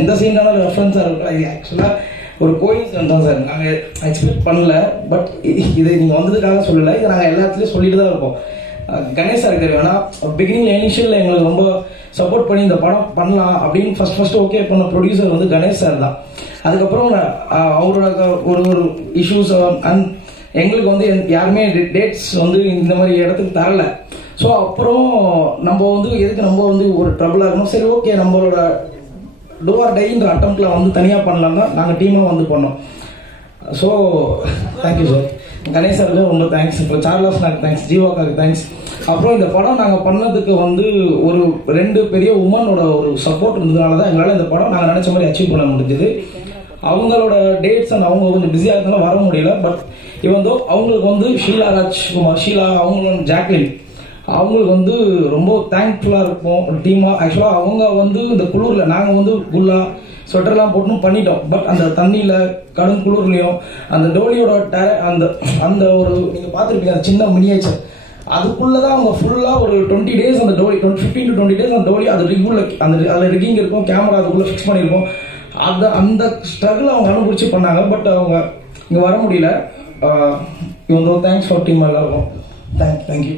எந்த சீனாலும் ரெஃபரன்ஸாக இருக்கலாம். இது ஆக்சுவலாக ஒரு கோயின்சிடன்ஸ் தான் சார். நாங்கள் எக்ஸ்பெக்ட் பண்ணல. பட் இது நீங்கள் வந்ததுக்காக சொல்லலை, இதை நாங்கள் எல்லாத்துலேயும் சொல்லிட்டு தான் இருப்போம். கணேஷ் சார் தெரியும், ஏன்னா பிகினிங் இனிஷியலில் எங்களுக்கு ரொம்ப சப்போர்ட் பண்ணி இந்த படம் பண்ணலாம் அப்படின்னு ஃபர்ஸ்ட் ஓகே பண்ண ப்ரொடியூசர் வந்து கணேஷ் சார் தான். அதுக்கப்புறம் அவரோட ஒரு இஷ்யூஸ் அண்ட் எங்களுக்கு வந்து யாருமே டேட்ஸ் வந்து இந்த மாதிரி இடத்துக்கு தரல. ஸோ அப்புறம் நம்ம வந்து எதுக்கு நம்ம வந்து ஒரு ட்ரபிளாக இருக்கணும், சரி ஓகே நம்மளோட டூ ஆர் டைன்ற அட்டம்ப்ட்ல வந்து தனியாக பண்ணலாம் தான் நாங்கள் டீமாக வந்து பண்ணோம். So thank you sir. கணேஷ் சாருக்கு ரொம்ப தேங்க்ஸ். இப்போ சார்லஸ் நாக்கு தேங்க்ஸ், ஜீவாக்காருக்கு தேங்க்ஸ். அப்புறம் இந்த படம் நாங்கள் பண்ணதுக்கு வந்து ஒரு 2 பெரிய உமனோட ஒரு சப்போர்ட் இருந்ததுனால தான் எங்களால் இந்த படம் நாங்கள் நினச்ச மாதிரி அச்சீவ் பண்ண முடிஞ்சது. அவங்களோட டேட்ஸ் அண்ட் அவங்க கொஞ்சம் பிஸியாக இருந்தாலும் வர முடியல. பட் இவன் அவங்களுக்கு வந்து ஷீலா ராஜ்குமார், ஷீலா அவங்களோட ஜாக்லின் அவங்களுக்கு வந்து ரொம்ப தேங்க்ஃபுல்லாக இருப்போம் ஒரு டீமாக. ஆக்சுவலாக அவங்க வந்து இந்த குளிரில் நாங்கள் வந்து குல்லா ஸ்வெட்டர்லாம் போட்டு பண்ணிட்டோம். பட் அந்த தண்ணியில் கடும் குளிர்லையும் அந்த டோலியோட அந்த ஒரு நீங்கள் பார்த்துருப்பீங்க அந்த சின்ன மினியேச்சர், அதுக்குள்ளதான் அவங்க ஃபுல்லா ஒரு 20 days அந்த டோலி 15 to 20 days அந்த டோலி அது ரிகுல அதில் ரிகிங் இருக்கும், கேமரா அதுக்குள்ள ஃபிக்ஸ் பண்ணியிருப்போம். அந்த ஸ்ட்ரகிள் அவங்க அனுபவிச்சு பண்ணாங்க. பட் அவங்க இங்கே வர முடியல. இவங்க தேங்க்ஸ் ஃபார் டீம் எல்லாருக்கும். தேங்க்யூ.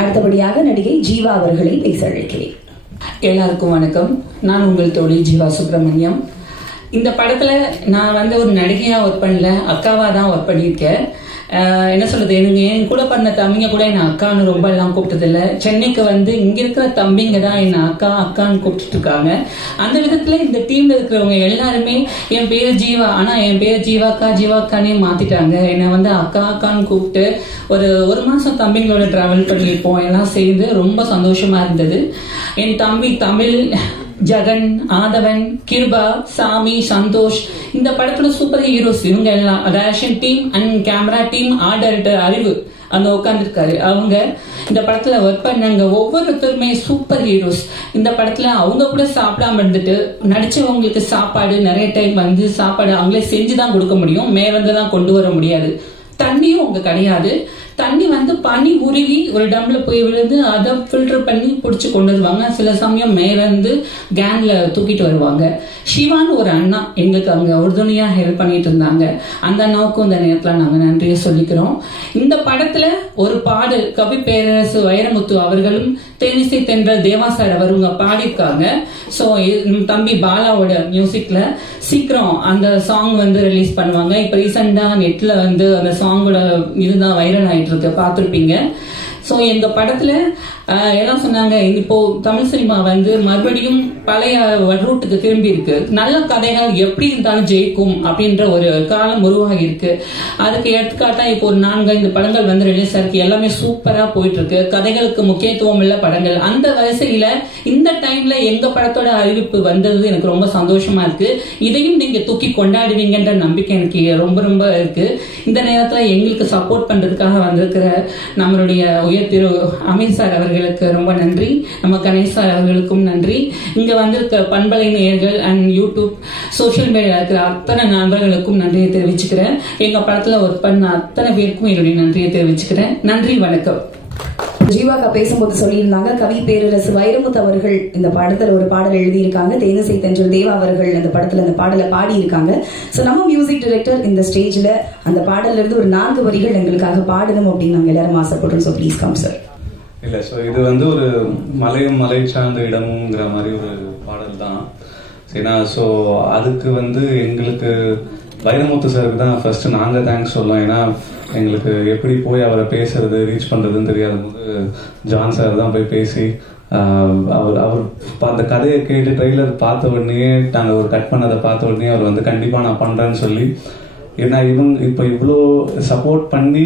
அடுத்தபடியாக நடிகை ஜீவா அவர்களை பேச அழைக்கிறேன். எல்லாருக்கும் வணக்கம். நான் உங்கள் தோழி ஜீவா சுப்பிரமணியம். இந்த படத்துல நான் ஒரு நடிகையா ஒர்க் பண்ணல, அக்காவா தான் ஒர்க் பண்ணியிருக்கேன். என்ன சொல்றது, எனக்கு என் கூட பண்ண தம்பிங்க கூட என்ன அக்கான்னு ரொம்ப எல்லாம் கூப்பிட்டது இல்லை. சென்னைக்கு இங்க இருக்கிற தம்பிங்க தான் என்ன அக்கா அக்கான்னு கூப்பிட்டு இருக்காங்க. அந்த விதத்துல இந்த டீம்ல இருக்கிறவங்க எல்லாருமே என் பேரு ஜீவா, ஆனா என் பேரு ஜீவாக்கானே மாத்திட்டாங்க. என்னை அக்கா அக்கான்னு கூப்பிட்டு ஒரு மாசம் தம்பிங்களோட டிராவல் பண்ணியிருப்போம் எல்லாம் சேர்ந்து. ரொம்ப சந்தோஷமா இருந்தது. என் தம்பி தமிழ், ஜெகன், ஆதவன், கிருபா, சாமி, சந்தோஷ், இந்த படத்துல சூப்பர் ஹீரோஸ் இவங்க எல்லாம். Direction team and camera team, art director அறிவு அங்க உட்காந்துருக்காரு. அவங்க இந்த படத்துல ஒர்க் பண்ணாங்க. ஒவ்வொருத்தருமே சூப்பர் ஹீரோஸ். இந்த படத்துல அவங்க கூட சாப்பிடாம இருந்துட்டு நடிச்சவங்களுக்கு சாப்பாடு நிறைய டைம் சாப்பாடு அவங்களே செஞ்சுதான் கொடுக்க முடியும், மேலிருந்துதான் கொண்டு வர முடியாது. தண்ணியும் அவங்க கிடையாது. தண்ணி பனி உருவி ஒரு டம்ல போய் விழுந்து அதை ஃபில்டர் பண்ணி பிடிச்சி கொண்டு வருவாங்க. சில சமயம் மேலிருந்து கேன்ல தூக்கிட்டு வருவாங்க. சிவான்னு ஒரு அண்ணா எங்களுக்கு அவங்க உறுதுணையா ஹெல்ப் பண்ணிட்டு இருந்தாங்க. அந்த அண்ணாவுக்கும் இந்த நேரத்துல நாங்க நன்றியை சொல்லிக்கிறோம். இந்த படத்துல ஒரு பாடல் கவி பேரரசு வைரமுத்து அவர்களும் தேனிசை தென்றல் தேவா சார் அவருங்க பாடியிருக்காங்க. சோ தம்பி பாலாவோட மியூசிக்ல சீக்கிரம் அந்த சாங் ரிலீஸ் பண்ணுவாங்க. இப்ப ரீசெண்டா நெட்ல அந்த சாங்கோட இதுதான் வைரல் ஆயிட்டு இருக்கு, பாத்திருப்பீங்க. சோ எங்க படத்துல எல்லாம் சொன்னாங்க, இப்போ தமிழ் சினிமா மறுபடியும் பழைய ரூட்டுக்கு திரும்பி இருக்கு. நல்ல கதைகள் எப்படி இருந்தாலும் ஜெயிக்கும் அப்படின்ற ஒரு காலம் உருவாகி இருக்கு. அதுக்கு எடுத்துக்காட்டா இப்போ ஒரு 4-5 படங்கள் ரிலீஸ் ஆயிருக்கு. எல்லாமே சூப்பரா போயிட்டு இருக்கு. கதைகளுக்கு முக்கியத்துவம் உள்ள படங்கள். அந்த வரிசையில இந்த டைம்ல எங்க படத்தோட அறிவிப்பு வந்தது எனக்கு ரொம்ப சந்தோஷமா இருக்கு. இதையும் நீங்க தூக்கி கொண்டாடுவீங்கன்ற நம்பிக்கை எனக்கு ரொம்ப ரொம்ப இருக்கு. இந்த நேரத்துல எங்களுக்கு சப்போர்ட் பண்றதுக்காக வந்திருக்கிற நம்மளுடைய உயர் திரு அமீர் சார் அவர்களுக்கு ரொம்ப நன்றி. நம்ம கணேஷ் சார் அவர்களுக்கும் நன்றி. இங்க வந்திருக்க பண்பலை நேயர்கள் அண்ட் யூடியூப் சோசியல் மீடியா இருக்கிற அத்தனை நண்பர்களுக்கும் நன்றியை தெரிவிச்சுக்கிறேன். எங்க படத்துல ஒர்க் பண்ண அத்தனை பேருக்கும் என்னுடைய நன்றியை தெரிவிச்சுக்கிறேன். நன்றி, வணக்கம். ஜீவாக்கா பேசும்போது சொல்லியிருந்தாங்க, கவி பேரரசு வைரமுத்து அவர்கள் இந்த படத்துல ஒரு பாடல் எழுதியிருக்காங்க. தேனிசை தென்றல் தேவா அவர்கள் அந்த படத்துல அந்த பாடலை பாடி இருக்காங்க. சோ நம்ம மியூசிக் டைரக்டர் இந்த ஸ்டேஜ்ல அந்த பாடல்ல இருந்து ஒரு 4 வரிகள் எங்களுக்காக பாடணும் அப்படின்னு நாங்க எல்லாரும் ஆசைப்படுறோம். So please come sir. இல்ல, ஸோ இது ஒரு மலையும் மலை சார்ந்த இடமுங்கிற மாதிரி ஒரு பாடல் தான். சரினா, ஸோ அதுக்கு எங்களுக்கு வைரமுத்து சாருக்கு தான் ஃபர்ஸ்ட் நாங்க தேங்க்ஸ் சொல்லலாம். ஏன்னா எங்களுக்கு எப்படி போய் அவரை பேசுறது ரீச் பண்றதுன்னு தெரியாத போது ஜான் சார் தான் போய் பேசி அவர் அந்த கதையை கேட்டு ட்ரெய்லர் பார்த்த உடனே நாங்கள் ஒரு கட் பண்ணதை பார்த்த உடனே அவர் கண்டிப்பா நான் பண்றேன்னு சொல்லி, ஏன்னா இப்போ இவ்வளோ சப்போர்ட் பண்ணி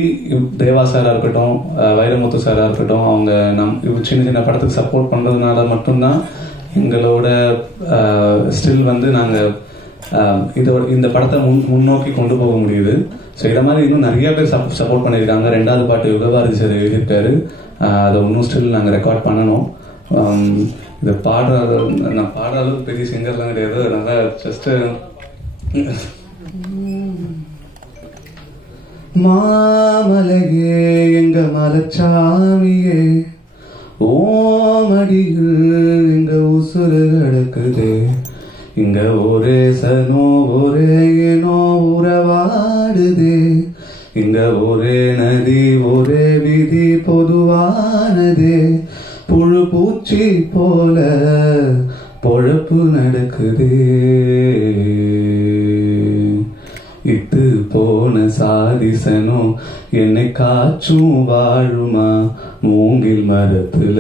தேவா சாரா இருக்கட்டும், வைரமுத்து சாரா இருக்கட்டும், அவங்க சின்ன சின்ன படத்துக்கு சப்போர்ட் பண்றதுனால மட்டும்தான் எங்களோட ஸ்டில் நாங்கள் இந்த படத்தை முன்னோக்கி கொண்டு போக முடியுது. ஸோ இதை மாதிரி இன்னும் நிறைய பேர் சப்போர்ட் பண்ணியிருக்காங்க. 2வது பாட்டு யுகபாரதி சார் எழுதியிருக்காரு. அதை இன்னும் ஸ்டில் நாங்கள் ரெக்கார்ட் பண்ணணும். இதை நான் பாடுற அளவுக்கு பெரிய சிங்கர்லாம் கிடையாது. அதனால ஜஸ்ட் மாமலையே எங்க மலச்சாமியே, ஓமடியில் எங்க உசுறு கிடக்குதே, இங்க ஒரே சனோ ஒரே ஏனோ உறவாடுதே, இங்க ஒரே நதி ஒரே விதி பொதுவானதே, புழு பூச்சி போல பொழப்பு நடக்குதே, இட்டு போன சாதிசனோ என்னை காச்சும் வாழுமா, மூங்கில் மரத்துல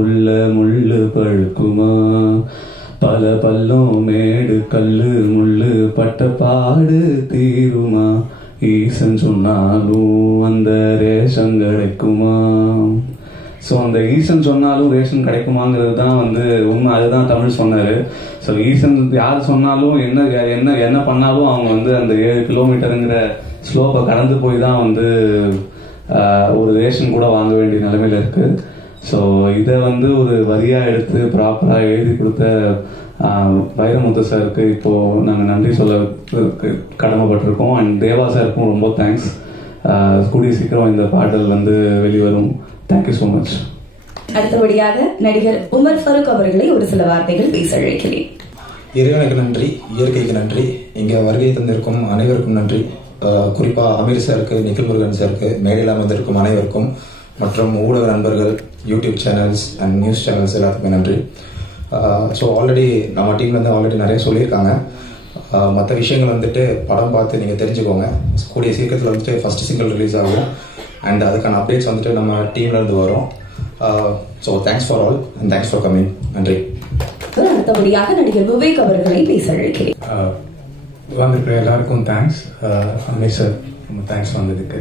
உள்ள முள்ளு பழுக்குமா, பல பல்லம் மேடு கல்லு முள்ளு பட்ட பாடு தீருமா, ஈசன் சொன்னாலும் அந்த ரேஷன் கிடைக்குமா. ஸோ அந்த ஈசன் சொன்னாலும் ரேஷன் கிடைக்குமாங்கிறது தான் உண்மை. அதுதான் தமிழ் சொன்னாரு. ஸோ ஈசன் யார் சொன்னாலும் என்ன என்ன என்ன பண்ணாலும் அவங்க அந்த 7 கிலோமீட்டருங்கிற ஸ்லோப்பை கடந்து போய் தான் ஒரு ரேஷன் கூட வாங்க வேண்டிய நிலைமையில இருக்கு. ஸோ இதை ஒரு வரியா எடுத்து ப்ராப்பரா எழுதி கொடுத்த வைரமுத்து சாருக்கு இப்போ நாங்கள் நன்றி சொல்ல கடமைப்பட்டிருக்கோம். அண்ட் தேவா சாருக்கும் ரொம்ப தேங்க்ஸ். கூடிய சீக்கிரம் இந்த பாடல் வெளிவரும். Thank you so much. அடுத்தபடியாக நடிகர் உமர் ஃபருக் அவர்களை ஒரு சில வார்த்தைகள் பேச அழைக்கிறேன். இறைவனுக்கு நன்றி, இயற்கைக்கு நன்றி, இங்க வருகை தந்திருக்கும் அனைவருக்கும் நன்றி. குறிப்பா அமீர் சாருக்கு, நிகில் முருகன் சாருக்கு, மேடையில் அமர்ந்திருக்கும் அனைவருக்கும் மற்றும் ஊடக நண்பர்கள், YouTube channels and news channels எல்லாத்துக்குமே நன்றி. ஸோ ஆல்ரெடி நம்ம டீம்லேருந்து ஆல்ரெடி நிறைய சொல்லியிருக்காங்க. மற்ற விஷயங்கள் வந்துட்டு படம் பார்த்து நீங்கள் தெரிஞ்சுக்கோங்க. கூடிய சீக்கிரத்தில் வந்துட்டு ஃபர்ஸ்ட் சிங்கிள் ரிலீஸ் ஆகும் அண்ட் அதுக்கான அப்டேட்ஸ் வந்துட்டு நம்ம டீம்லேருந்து வரும். So thanks for all and thanks for coming. நன்றி. அடுத்தபடியாக நடிகர் விவேக் அவர்களை பேச அழைக்கிறேன். வந்திருக்கிற எல்லாருக்கும் தேங்க்ஸ். அமீர் சார் ரொம்ப தேங்க்ஸ் வந்ததுக்கு.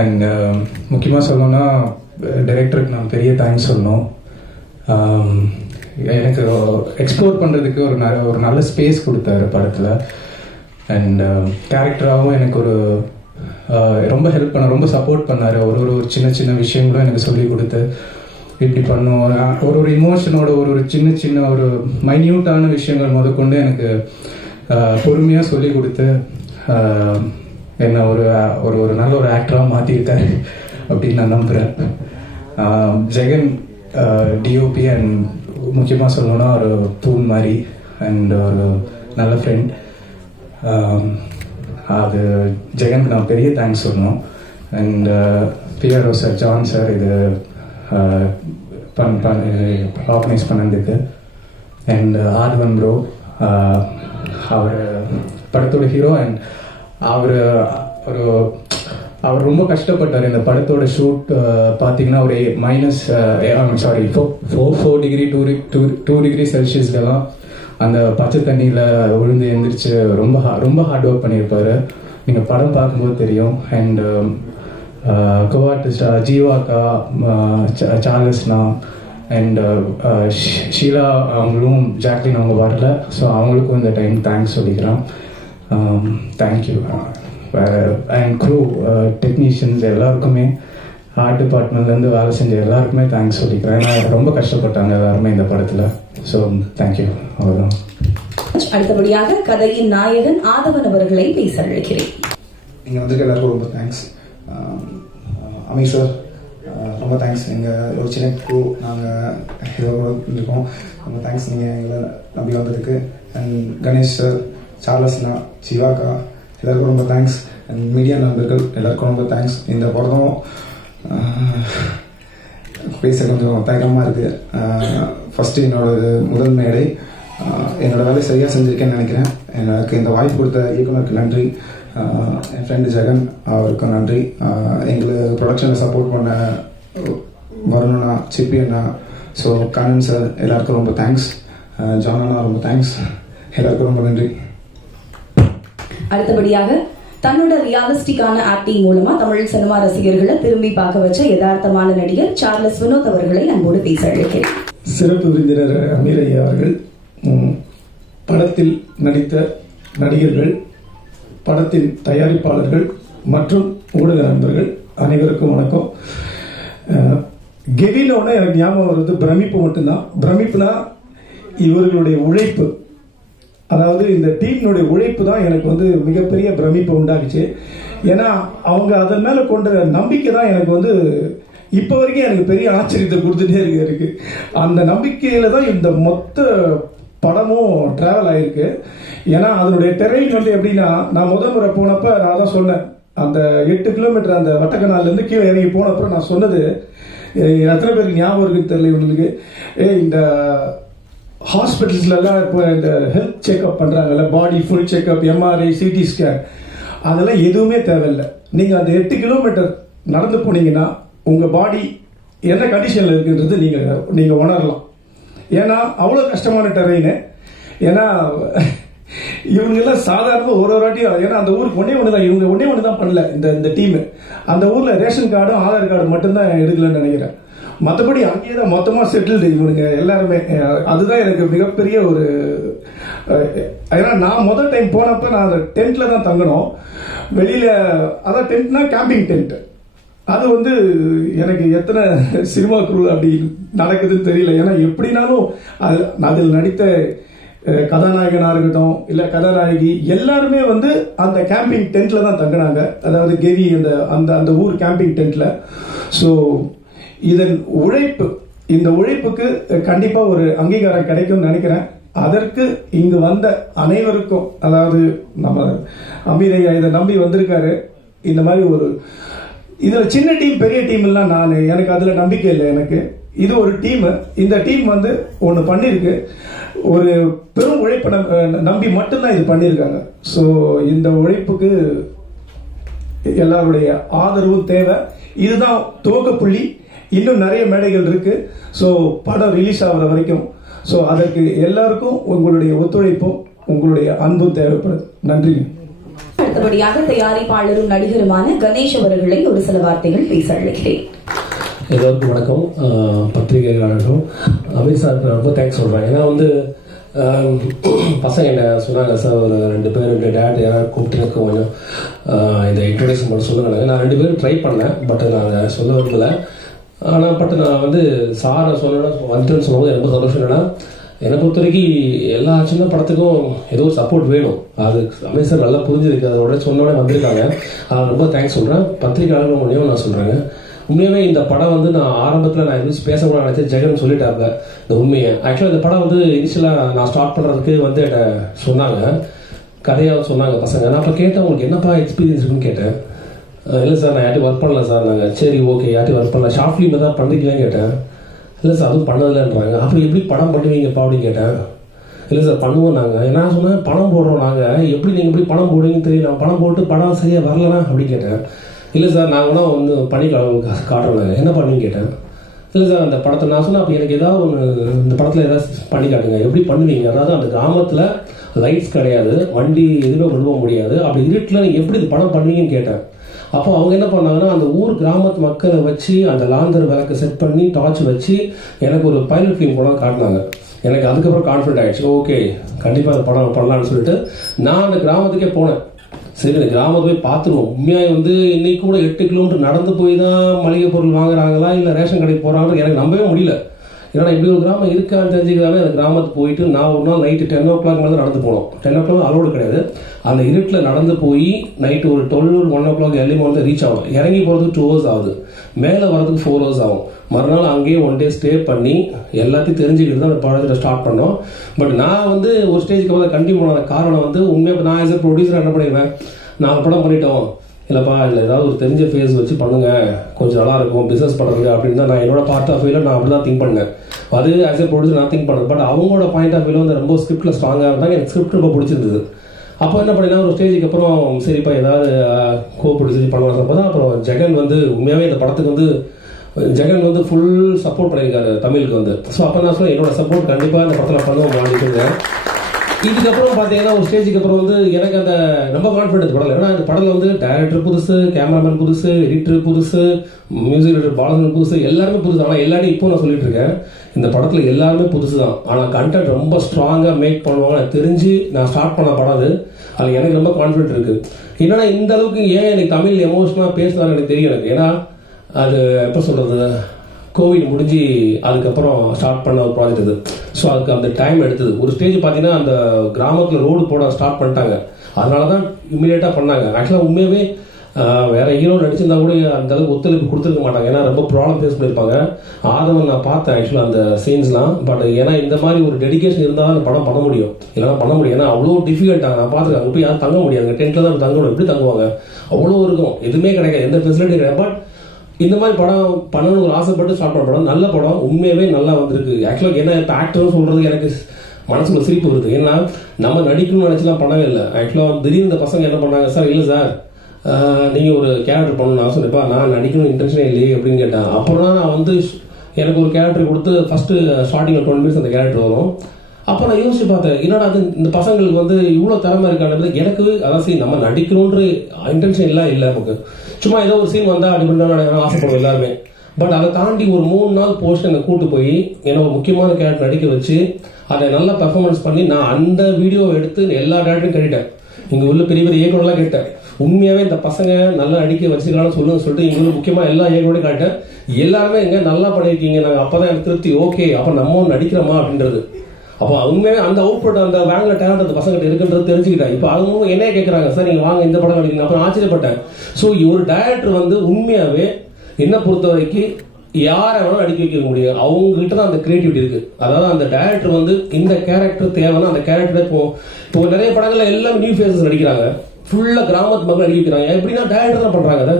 அண்ட் முக்கியமாக சொல்லணும்னா டைரக்டருக்கு நான் பெரிய தேங்க்ஸ் சொல்லணும். எனக்கு எக்ஸ்ப்ளோர் பண்ணுறதுக்கு ஒரு நல்ல ஸ்பேஸ் கொடுத்தாரு படத்தில். அண்ட் கேரக்டராகவும் எனக்கு ஒரு ரொம்ப ஹெல்ப் பண்ண, ரொம்ப சப்போர்ட் பண்ணார். ஒரு சின்ன சின்ன விஷயங்களும் எனக்கு சொல்லி கொடுத்து இப்படி பண்ணும், ஒரு இமோஷனோட ஒரு சின்ன ஒரு மைன்யூட்டான விஷயங்கள் முதற்கொண்டு எனக்கு பொறுமையாக சொல்லி கொடுத்து என்ன ஒரு நல்ல ஒரு ஆக்டராக மாற்றிருக்காரு அப்படின்னு நான் நம்புகிறேன். ஜெகன் டிஓபி அண்ட் முக்கியமாக சொல்லணும்னா ஒரு தூண் மாதிரி அண்ட் ஒரு நல்ல ஃப்ரெண்ட். அது ஜெகனுக்கு நான் பெரிய தேங்க்ஸ் சொல்லணும். And PRO sir, John sir இது ஆர்கனைஸ் பண்ணதுக்கு. அண்ட் ஆர்வன் ப்ரோ, அவர் படத்தோட ஹீரோ. அண்ட் அவர் ரொம்ப கஷ்டப்பட்டார். இந்த படத்தோட ஷூட் பார்த்தீங்கன்னா ஒரு -4 டிகிரி 2 டிகிரி செல்சியஸ்லாம் அந்த பச்சை தண்ணியில் விழுந்து எழுந்திரிச்சு ரொம்ப ஹார்ட் ஒர்க் பண்ணியிருப்பாரு. நீங்கள் படம் பார்க்கும்போது தெரியும். அண்ட் கோஆர்டிஸ்ட் ஜீவாக்கா, சார்லஸ்னா அண்ட் ஷீலா அவங்களும், ஜாக்லின் அவங்க வரல. ஸோ அவங்களுக்கும் இந்த டைம் தேங்க்ஸ் சொல்லிக்கிறேன். தேங்க்யூ. அண்ட் க்ரூ, டெக்னீஷியன்ஸ் எல்லாருக்குமே, ஆர்ட் டிபார்ட்மெண்ட்லேருந்து வேலை செஞ்ச எல்லாருக்குமே தேங்க்ஸ் சொல்லிக்கிறேன். ஏன்னா ரொம்ப கஷ்டப்பட்டாங்க எல்லாருமே இந்த படத்தில். So thank you. அவ்வளோதான். அடுத்தபடியாக கதையின் நாயகன் ஆதவன் அவர்களை பேச அழைக்கிறேன். நீங்கள் வந்திருக்க எல்லாருக்கும் ரொம்ப தேங்க்ஸ். அமீர் சார் ரொம்ப தேங்க்ஸ். எங்கள் ஒரு சின்ன க்ரூ நாங்கள் ஏதோ இருக்கோம். ரொம்ப தேங்க்ஸ் நீங்கள் எங்களை நம்பி வந்ததுக்கு. அண்ட் கணேஷ் சார், சார்லஸ்னா, சிவாக்கா எல்லாருக்கும் ரொம்ப தேங்க்ஸ். அண்ட் மீடியா நண்பர்கள் எல்லாருக்கும் ரொம்ப தேங்க்ஸ். இந்த படம் பேச கொஞ்சம் தயக்கமாக இருக்குது. ஃபஸ்ட்டு என்னோட முதல் மேடை. என்னோடய வேலையை சரியாக செஞ்சுருக்கேன்னு நினைக்கிறேன். எனக்கு இந்த வாய்ப்பு கொடுத்த இயக்குனருக்கு நன்றி. என் ஃப்ரெண்டு ஜெகன் அவருக்கும் நன்றி. எங்களுக்கு ப்ரொடக்ஷனில் சப்போர்ட் பண்ண வருணனா, சிப்பி அண்ணா, ஸோ கண்ணன் சார் எல்லாருக்கும் ரொம்ப தேங்க்ஸ். ஜான் அண்ணா ரொம்ப தேங்க்ஸ். எல்லாருக்கும் ரொம்ப நன்றி. அடுத்தபடியாக தன்னோட ரியாலிஸ்டிக்கான ஆக்டிங் மூலமா தமிழ் சினிமா ரசிகர்களை திரும்பி பார்க்க வச்ச யதார்த்தமான நடிகர் சார்லஸ் வினோத் அவர்களை அன்போடு பேச அழைக்கிறேன். சிறப்பு விருந்தினர் அமீர் ஐயா அவர்கள், படத்தில் நடித்த நடிகர்கள், படத்தின் தயாரிப்பாளர்கள் மற்றும் ஊடக நண்பர்கள் அனைவருக்கும் வணக்கம். கெவினோட எனக்கு ஞாபகம் வருது பிரமிப்பு மட்டும்தான். பிரமிப்புனா இவர்களுடைய உழைப்பு, அதாவது இந்த டீமினுடைய உழைப்பு தான் எனக்கு வந்து மிகப்பெரிய பிரமிப்பு உண்டாக்குச்சு. ஏன்னா அவங்க அதன் மேல கொண்ட நம்பிக்கை தான் எனக்கு வந்து இப்ப வரைக்கும் எனக்கு பெரிய ஆச்சரியத்தை கொடுத்துட்டே இருக்கு. அந்த நம்பிக்கையில தான் இந்த மொத்த படமும் டிராவல் ஆயிருக்கு. ஏன்னா அதனுடைய டெரெயின் வந்து எப்படின்னா, நான் முதல் முறை போனப்ப நான் தான் சொன்னேன், அந்த 8 கிலோமீட்டர் அந்த வட்டக்கனால இருந்து கீழே இறங்கி போனப்ப நான் சொன்னது, எத்தனை பேருக்கு ஞாபகம் இருக்குன்னு தெரியல இவங்களுக்கு, இந்த ஹாஸ்பிட்டல்ஸ்ல எல்லாம் இப்போ இந்த ஹெல்த் செக்அப் பண்றாங்கல்ல, body full checkup, MRI, CT scan, அதெல்லாம் எதுவுமே தேவையில்லை. நீங்க அந்த 8 கிலோமீட்டர் நடந்து போனீங்கன்னா உங்க பாடி என்ன கண்டிஷன்ல இருக்குன்றது நீங்க உணரலாம். ஏன்னா அவ்வளவு கஷ்டமான டெரெயின். ஏன்னா இவங்க எல்லாம் சாதாரண ஒரு வாட்டியும், ஏன்னா அந்த ஊருக்கு ஒன்னே ஒண்ணுதான், இவங்க ஒன்னே ஒண்ணுதான் பண்ணல இந்த டீம். அந்த ஊர்ல ரேஷன் கார்டும் ஆதார் கார்டு மட்டும்தான் எடுக்கலன்னு நினைக்கிறேன். மற்றபடி அங்கேயே தான் மொத்தமா செட்டில்டு இவனுங்க எல்லாருமே. அதுதான் எனக்கு மிகப்பெரிய ஒரு, ஏன்னா நான் முதல் டைம் போனப்ப நான் அந்த டென்ட்ல தான் தங்கணும். வெளியில அதான் டென்ட்னா கேம்பிங் டென்ட். அது வந்து எனக்கு எத்தனை சினிமா குரூ அப்படி நடக்குதுன்னு தெரியல. ஏன்னா எப்படினாலும் அதில் நடித்த கதாநாயகனா இருக்கட்டும் இல்ல கதாநாயகி எல்லாருமே வந்து அந்த கேம்பிங் டென்ட்ல தான் தங்கினாங்க. அதாவது கெவி அந்த ஊர் கேம்பிங் டென்ட்ல. ஸோ இதன் உழைப்பு, இந்த உழைப்புக்கு கண்டிப்பா ஒரு அங்கீகாரம் கிடைக்கும்னு நினைக்கிறேன். அதற்கு இங்கு வந்த அனைவருக்கும், அதாவது நம்ம அமீரையா இதை நம்பி வந்திருக்காரு. இந்த மாதிரி ஒரு இதுல சின்ன டீம் பெரிய டீம் எல்லாம் எனக்கு அதுல நம்பிக்கை இல்லை. எனக்கு இது ஒரு டீம். இந்த டீம் வந்து ஒன்று பண்ணியிருக்கு. ஒரு பெரும் உழைப்பை நம்பி மட்டும்தான் இது பண்ணியிருக்காங்க. ஸோ இந்த உழைப்புக்கு எல்லாருடைய ஆதரவும் தேவை. இதுதான் துவக்க புள்ளி. இன்னும் நிறைய மேடைகள் இருக்கு. ஸோ படம் ரிலீஸ் ஆகிற வரைக்கும் ஸோ அதற்கு எல்லாருக்கும் உங்களுடைய ஒத்துழைப்பும் உங்களுடைய அன்பும் தேவைப்படுது. நன்றி. அடுத்தபடியாக தயாரிப்பாளரும் நடிகருமான கணேஷ் அவர்களை ஒரு சில வார்த்தைகள் பேச அழைக்கிறேன். எல்லாருக்கும் வணக்கம். பத்திரிகையாளர்களும் அமீர் சார் ரொம்ப தேங்க்ஸ் சொல்கிறேன். ஏன்னா வந்து பசங்க என்ன சொன்னாங்க, சார் ஒரு 2 பேர் 2 டேட் யாராவது கூப்பிட்டு கொஞ்சம் இதை இன்ட்ரோடியூஷன் பண்ண சொல்லுங்க. நான் 2 பேரும் ட்ரை பண்ணேன், பட் நாங்கள் சொல்ல விரும்பலை. ஆனால் பட் நான் வந்து சாரை சொன்னேன்னா வந்துட்டுன்னு சொல்லும்போது ரொம்ப சந்தோஷம். என்னன்னா என்னை பொறுத்த வரைக்கும் எல்லா சின்ன படத்துக்கும் ஏதோ ஒரு சப்போர்ட் வேணும். அது அமீர் சார் நல்லா புரிஞ்சிருக்கு. அதோட சொன்னோடனே வந்திருக்காங்க. அது ரொம்ப தேங்க்ஸ் சொல்கிறேன். பத்திரிகையாளர்கள் மூலியமாக நான் சொல்கிறேங்க. உண்மையாகவே இந்த படம் வந்து நான் ஆரம்பத்தில் நான் எதுவும் பேசக்கூடாது நினைச்சேன். ஜெகன் சொல்லிட்டாங்க இந்த உண்மையை. ஆக்சுவலாக இந்த படம் வந்து இனிஷியலாக நான் ஸ்டார்ட் பண்ணுறதுக்கு வந்து என்கிட்ட சொன்னாங்க, கதையாக சொன்னாங்க பசங்க. நான் அப்போ கேட்டேன், உங்களுக்கு என்னப்பா எக்ஸ்பீரியன்ஸ் இருக்குன்னு கேட்டேன். இல்லை சார் நான் யார்ட்டையும் ஒர்க் பண்ணல சார். நாங்கள் சரி ஓகே யார்ட்டையும் ஒர்க் பண்ணல, ஷார்ட் ஃபிலிம் தான் பண்ணுறீங்களான்னு கேட்டேன். இல்லை சார் அதுவும் பண்ணதில்லைன்றாங்க. அப்படி எப்படி படம் பண்ணுவீங்கப்பா அப்படின்னு கேட்டேன். இல்லை சார் பண்ணுவோம் நாங்கள். என்ன சொன்னேன், பணம் போடுறோம் நாங்கள். எப்படி நீங்கள் எப்படி பணம் போடுவீங்கன்னு தெரியல, பணம் போட்டு படம் சரியாக வரலனா அப்படின்னு கேட்டேன். இல்லை சார் நாங்கள் கூட வந்து பண்ணி காட்டுறோம். என்ன பண்ணீங்கன்னு கேட்டேன். இல்லை சார் அந்த படத்தை நான் சொன்னேன், அப்போ எனக்கு ஏதாவது ஒன்று இந்த படத்தில் ஏதாவது பண்ணி காட்டுங்க, எப்படி பண்ணுவீங்க. அதாவது அந்த கிராமத்தில் லைட்ஸ் கிடையாது, வண்டி எதுவுமே விழுவ முடியாது, அப்படி இருட்டில் நீங்கள் எப்படி இது படம் பண்ணுவீங்கன்னு கேட்டேன். அப்போ அவங்க என்ன பண்ணாங்கன்னா, அந்த ஊர் கிராமத்து மக்களை வச்சு அந்த லாந்தர் விளக்கை செட் பண்ணி டார்ச் வச்சு எனக்கு ஒரு பைலட் ஃபிலிம் படம் காட்டினாங்க. எனக்கு அதுக்கப்புறம் கான்ஃபிடென்ட் ஆயிடுச்சு, ஓகே கண்டிப்பாக அந்த படம் பண்ணலான்னு சொல்லிட்டு நான் அந்த கிராமத்துக்கே போனேன். சரி இந்த கிராமத்தை போய் பார்த்துருவோம். உண்மையாக வந்து இன்னைக்கு கூட 8 கிலோமீட்டர் நடந்து போய் தான் மளிகை பொருள் வாங்குறாங்களா இல்லை ரேஷன் கடைக்கு போகிறாங்கன்னு எனக்கு நம்பவே முடியல. ஏன்னா இப்படி ஒரு கிராமம் இருக்கான்னு தெரிஞ்சுக்கிறாங்க. அந்த கிராமத்துக்கு போயிட்டு நான் ஒரு நாள் நைட்டு 10 o'clock மேலே நடந்து போனோம். 10 o'clock அலோடு கிடையாது. அந்த இருட்டில் நடந்து போய் நைட்டு ஒரு 12 1 o'clock early morning ரீச் ஆகும். இறங்கி போகிறதுக்கு 2 hours ஆகுது, மேலே வரதுக்கு 4 hours ஆகும். மறுநாள் அங்கேயே 1 day ஸ்டே பண்ணி எல்லாத்தையும் தெரிஞ்சுக்கிட்டு தான் அந்த படத்தை ஸ்டார்ட் பண்ணோம். பட் நான் வந்து ஒரு ஸ்டேஜுக்கு அப்புறம் கண்டினியூ பண்ண காரணம் வந்து உண்மையாக நான் ஆஸ் எ ப்ரொடியூசர் என்ன பண்ணிடுவேன், 4 படம் பண்ணிட்டோம், இல்லைப்பா இல்லை ஏதாவது ஒரு தெரிஞ்ச ஃபேஸ் வச்சு பண்ணுங்க கொஞ்சம் நல்லா இருக்கும் பிஸ்னஸ் பண்ணுறதுக்கு அப்படின்னு தான் நான் என்னோட பார்ட் ஆஃப் வியூவில் நான் அப்படி தான் திங்க் பண்ணேன். அது ஆஸ் எ ப்ரொடியூசர் நான் திங்க் பண்ணேன். பட் அவங்களோட பாயிண்ட் ஆஃப் வியூவில் வந்து ரொம்ப ஸ்கிரிப்டில் ஸ்ட்ராங்காக இருந்தாங்க. எனக்கு ஸ்கிரிப்ட் ரொம்ப பிடிச்சிருந்தது. அப்போ என்ன பண்ணினா ஒரு ஸ்டேஜுக்கு அப்புறம் சரிப்பா ஏதாவது கோ ப்ரொடியூசர் பண்ணுவாங்க. தான் அப்புறம் ஜெகன் வந்து உண்மையாகவே இந்த படத்துக்கு வந்து ஜெகன் வந்து ஃபுல் சப்போர்ட் பண்ணியிருக்காரு தமிழுக்கு வந்து. ஸோ அப்போ நான் சொன்னேன் என்னோட சப்போர்ட் கண்டிப்பாக இந்த படத்தில் பண்ணுவோம் வாங்கிட்டு. இதுக்கப்புறம் பார்த்தீங்கன்னா ஒரு ஸ்டேஜுக்கு அப்புறம் வந்து எனக்கு அந்த ரொம்ப கான்ஃபிடன்ஸ் படல. ஏன்னா இந்த படத்தில் வந்து டைரக்டர் புதுசு, கேமராமேன் புதுசு, எடிட்டர் புதுசு, மியூசிக் டைரக்டர் பாலசன் புதுசு, எல்லாருமே புதுசு. ஆனால் எல்லாரும் இப்போ நான் சொல்லிட்டு இருக்கேன் இந்த படத்தில் எல்லாருமே புதுசு தான். ஆனால் கண்டென்ட் ரொம்ப ஸ்ட்ராங்காக மேக் பண்ணுவாங்க எனக்கு தெரிஞ்சு நான் ஸ்டார்ட் பண்ண படம் அது. அதில் எனக்கு ரொம்ப கான்ஃபிடென்ட் இருக்கு. என்னன்னா இந்த அளவுக்கு ஏன் எனக்கு தமிழ் எமோஷனலாக பேசுனான்னு எனக்கு தெரியும் எனக்கு. ஏன்னா அது எப்போ சொல்றது, கோவிட் முடிஞ்சு அதுக்கப்புறம் ஸ்டார்ட் பண்ண ஒரு ப்ராஜெக்ட் இது. ஸோ அதுக்கு அந்த டைம் எடுத்தது. ஒரு ஸ்டேஜ் பார்த்தீங்கன்னா அந்த கிராமத்தில் ரோடு போட ஸ்டார்ட் பண்ணிட்டாங்க. அதனால தான் இம்மிடியேட்டாக பண்ணாங்க. ஆக்சுவலாக உண்மையாகவே வேற ஹீரோ நடிச்சிருந்தா கூட அந்த அளவுக்கு ஒத்துழைப்பு கொடுத்துருக்க மாட்டாங்க. ஏன்னா ரொம்ப ப்ராப்ளம் ஃபேஸ் பண்ணியிருப்பாங்க. ஆதவன் நான் பார்த்தேன் ஆக்சுவலாக அந்த சீன்ஸ்லாம். பட் ஏன்னா இந்த மாதிரி ஒரு டெடிகேஷன் இருந்தால் அந்த படம் பண்ண முடியும், இல்லைனா பண்ண முடியும். ஏன்னா அவ்வளோ டிஃபிகல்ட்டாக நான் பார்த்துருக்கேன். அங்கே போய் யாரும் தங்க முடியாது, டென்ட்டில் தான் தங்கணும். எப்படி தங்குவாங்க, அவ்வளோ இருக்கும், எதுவுமே கிடையாது, எந்த ஃபெசிலிட்டி கிடையாது. பட் இந்த மாதிரி படம் பண்ணணும்னு ஒரு ஆசைப்பட்டு ஸ்டார்ட் பண்ண படம். நல்ல படம், உண்மையாகவே நல்லா வந்திருக்கு. ஆக்சுவலாக என்ன இப்போ ஆக்டர்னு சொல்றது எனக்கு மனசுல சிரிப்பு வருது. ஏன்னா நம்ம நடிக்கணும்னு நினைச்சுலாம் பண்ணவே இல்லை. ஆக்சுவலாக திடீர்னு இந்த பசங்க என்ன பண்ணாங்க, சார் இல்லை சார் நீங்கள் ஒரு கேரக்டர் பண்ணணும்னு நான் சொன்னேன்ப்பா, நான் நடிக்கணும் இன்டென்ஷனே இல்லையே அப்படின்னு கேட்டேன். அப்புறம் தான் நான் வந்து எனக்கு ஒரு கேரக்டர் கொடுத்து ஃபர்ஸ்ட் ஸ்டார்டிங்கில் 20 minutes அந்த கேரக்டர் வரும். அப்போ நான் யோசிச்சு பார்த்தேன், என்னடா அது இந்த பசங்களுக்கு வந்து இவ்வளோ திறமை இருக்கானது. எனக்கு அதான் சரி நம்ம நடிக்கணுன்ற இன்டென்ஷன் எல்லாம் இல்லை. நமக்கு சும்மா ஏதோ ஒரு சீன் வந்தால் அப்படி பண்ண ஆசைப்படுவோம் எல்லாருமே. பட் அதை தாண்டி ஒரு 3 நாள் போர்ஷன் என்னை கூட்டு போய் என்னை ஒரு முக்கியமான கேரக்டர் நடிக்க வச்சு அதை நல்லா பெர்ஃபார்மன்ஸ் பண்ணி நான் அந்த வீடியோவை எடுத்து எல்லா டேரக்டரும் கேட்டேன். இங்கே உள்ள பெரிய பெரிய இயக்குனர்லாம் கேட்டேன், உண்மையாகவே இந்த பசங்க நல்லா நடிக்க வச்சுக்கலாம்னு சொல்லிட்டு இங்கே உள்ள முக்கியமாக எல்லா இயக்குனரையும் காட்டேன். எல்லாருமே எங்க நல்லா பண்ணியிருக்கீங்க, நாங்கள் அப்போ தான் எனக்கு திருப்தி. ஓகே அப்போ நம்ம நடிக்கிறோமா அப்படின்றது. அப்போ உண்மையாகவே அந்த அவுட்புட் அந்த வேங்கிற டேலண்ட் அந்த பசங்க இருக்குன்றது தெரிஞ்சுக்கிட்டேன். இப்போ அவங்க என்ன கேட்குறாங்க, சார் நீங்கள் வாங்க இந்த படம் நடிக்கிறீங்க. அப்புறம் ஆச்சரியப்பட்டேன். ஸோ ஒரு டைரக்டர் வந்து உண்மையாகவே என்னை பொறுத்த வரைக்கும் யாரை வேணாலும் நடிக்க வைக்க முடியும். அவங்க கிட்ட தான் அந்த கிரியேட்டிவிட்டி இருக்கு. அதாவது அந்த டைரக்டர் வந்து இந்த கேரக்டர் தேவைன்னா அந்த கேரக்டர் இப்போ நிறைய படங்கள்ல எல்லாம் நியூ ஃபேஸஸ் நடிக்கிறாங்க, ஃபுல்லா கிராமத்து மக்கள் நடிக்க வைக்கிறாங்க. எப்படின்னா டைரக்டர் தான் பண்றாங்க. அதை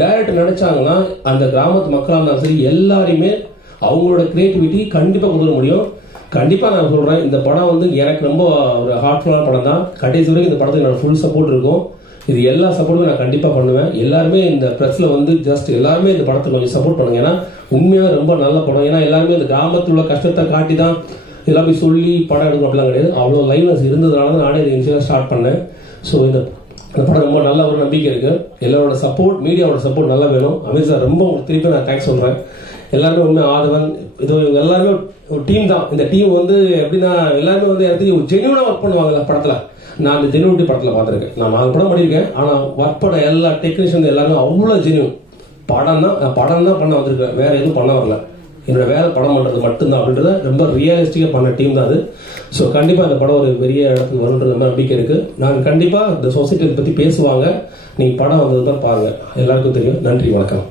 டைரக்டர் நினைச்சாங்கன்னா அந்த கிராமத்து மக்களாக இருந்தாலும் சரி எல்லாரையுமே அவங்களோட கிரியேட்டிவிட்டி கண்டிப்பாக கொண்டு வர முடியும். கண்டிப்பாக நான் சொல்கிறேன், இந்த படம் வந்து எனக்கு ரொம்ப ஒரு ஹார்ட்ஃபுல்லான படம் தான். கடைசி வரைக்கும் இந்த படத்துக்கு என்னோட ஃபுல் சப்போர்ட் இருக்கும். இது எல்லா சப்போர்ட்டுமே நான் கண்டிப்பாக பண்ணுவேன். எல்லாருமே இந்த ப்ரெஸ்ஸில் வந்து ஜஸ்ட் எல்லாருமே இந்த படத்துக்கு கொஞ்சம் சப்போர்ட் பண்ணுங்க. ஏன்னா உண்மையாக ரொம்ப நல்ல படம். ஏன்னா எல்லாருமே இந்த கிராமத்தில் உள்ள கஷ்டத்தை காட்டி தான் எல்லாமே சொல்லி படம் எடுக்கணும் அப்படிலாம் கிடையாது. அவ்வளோ லைவ்னஸ் இருந்ததுனால தான் நானே இது இனிஷியலாக ஸ்டார்ட் பண்ணேன். ஸோ இந்த படம் ரொம்ப நல்ல ஒரு நம்பிக்கை இருக்குது. எல்லாரோட சப்போர்ட், மீடியாவோட சப்போர்ட் நல்லா வேணும். அமீர் சார் ரொம்ப உங்களுக்கு திருப்பி நான் தேங்க்ஸ் சொல்கிறேன். எல்லாருமே உண்மை ஆதவன் இது இவங்க எல்லாருமே ஒரு டீம் தான். இந்த டீம் வந்து எப்படின்னா எல்லாருமே வந்து எனக்கு ஒரு ஜென்யூனாக ஒர்க் பண்ணுவாங்கல்ல படத்தில். நான் அந்த ஜென்யூனிட்டி படத்தில் பார்த்துருக்கேன். நான் 4 படம் பண்ணியிருக்கேன். ஆனால் ஒர்க் பண்ண எல்லா டெக்னீஷியன் எல்லாருமே அவ்வளோ ஜென்யூன். படம் தான் பண்ண வந்திருக்கேன், வேற எதுவும் பண்ண வரல. என்னோட வேலை படம் பண்ணுறது மட்டும்தான் அப்படின்றத ரொம்ப ரியலிஸ்டிக்காக பண்ண டீம் தான் அது. ஸோ கண்டிப்பாக இந்த படம் ஒரு பெரிய இடத்துக்கு வருன்றது நம்பிக்கை இருக்குது. நான் கண்டிப்பாக இந்த சொசைட்டியை பற்றி பேசுவாங்க. நீங்கள் படம் வந்தது தான் பாருங்கள், எல்லாருக்கும் தெரியும். நன்றி, வணக்கம்.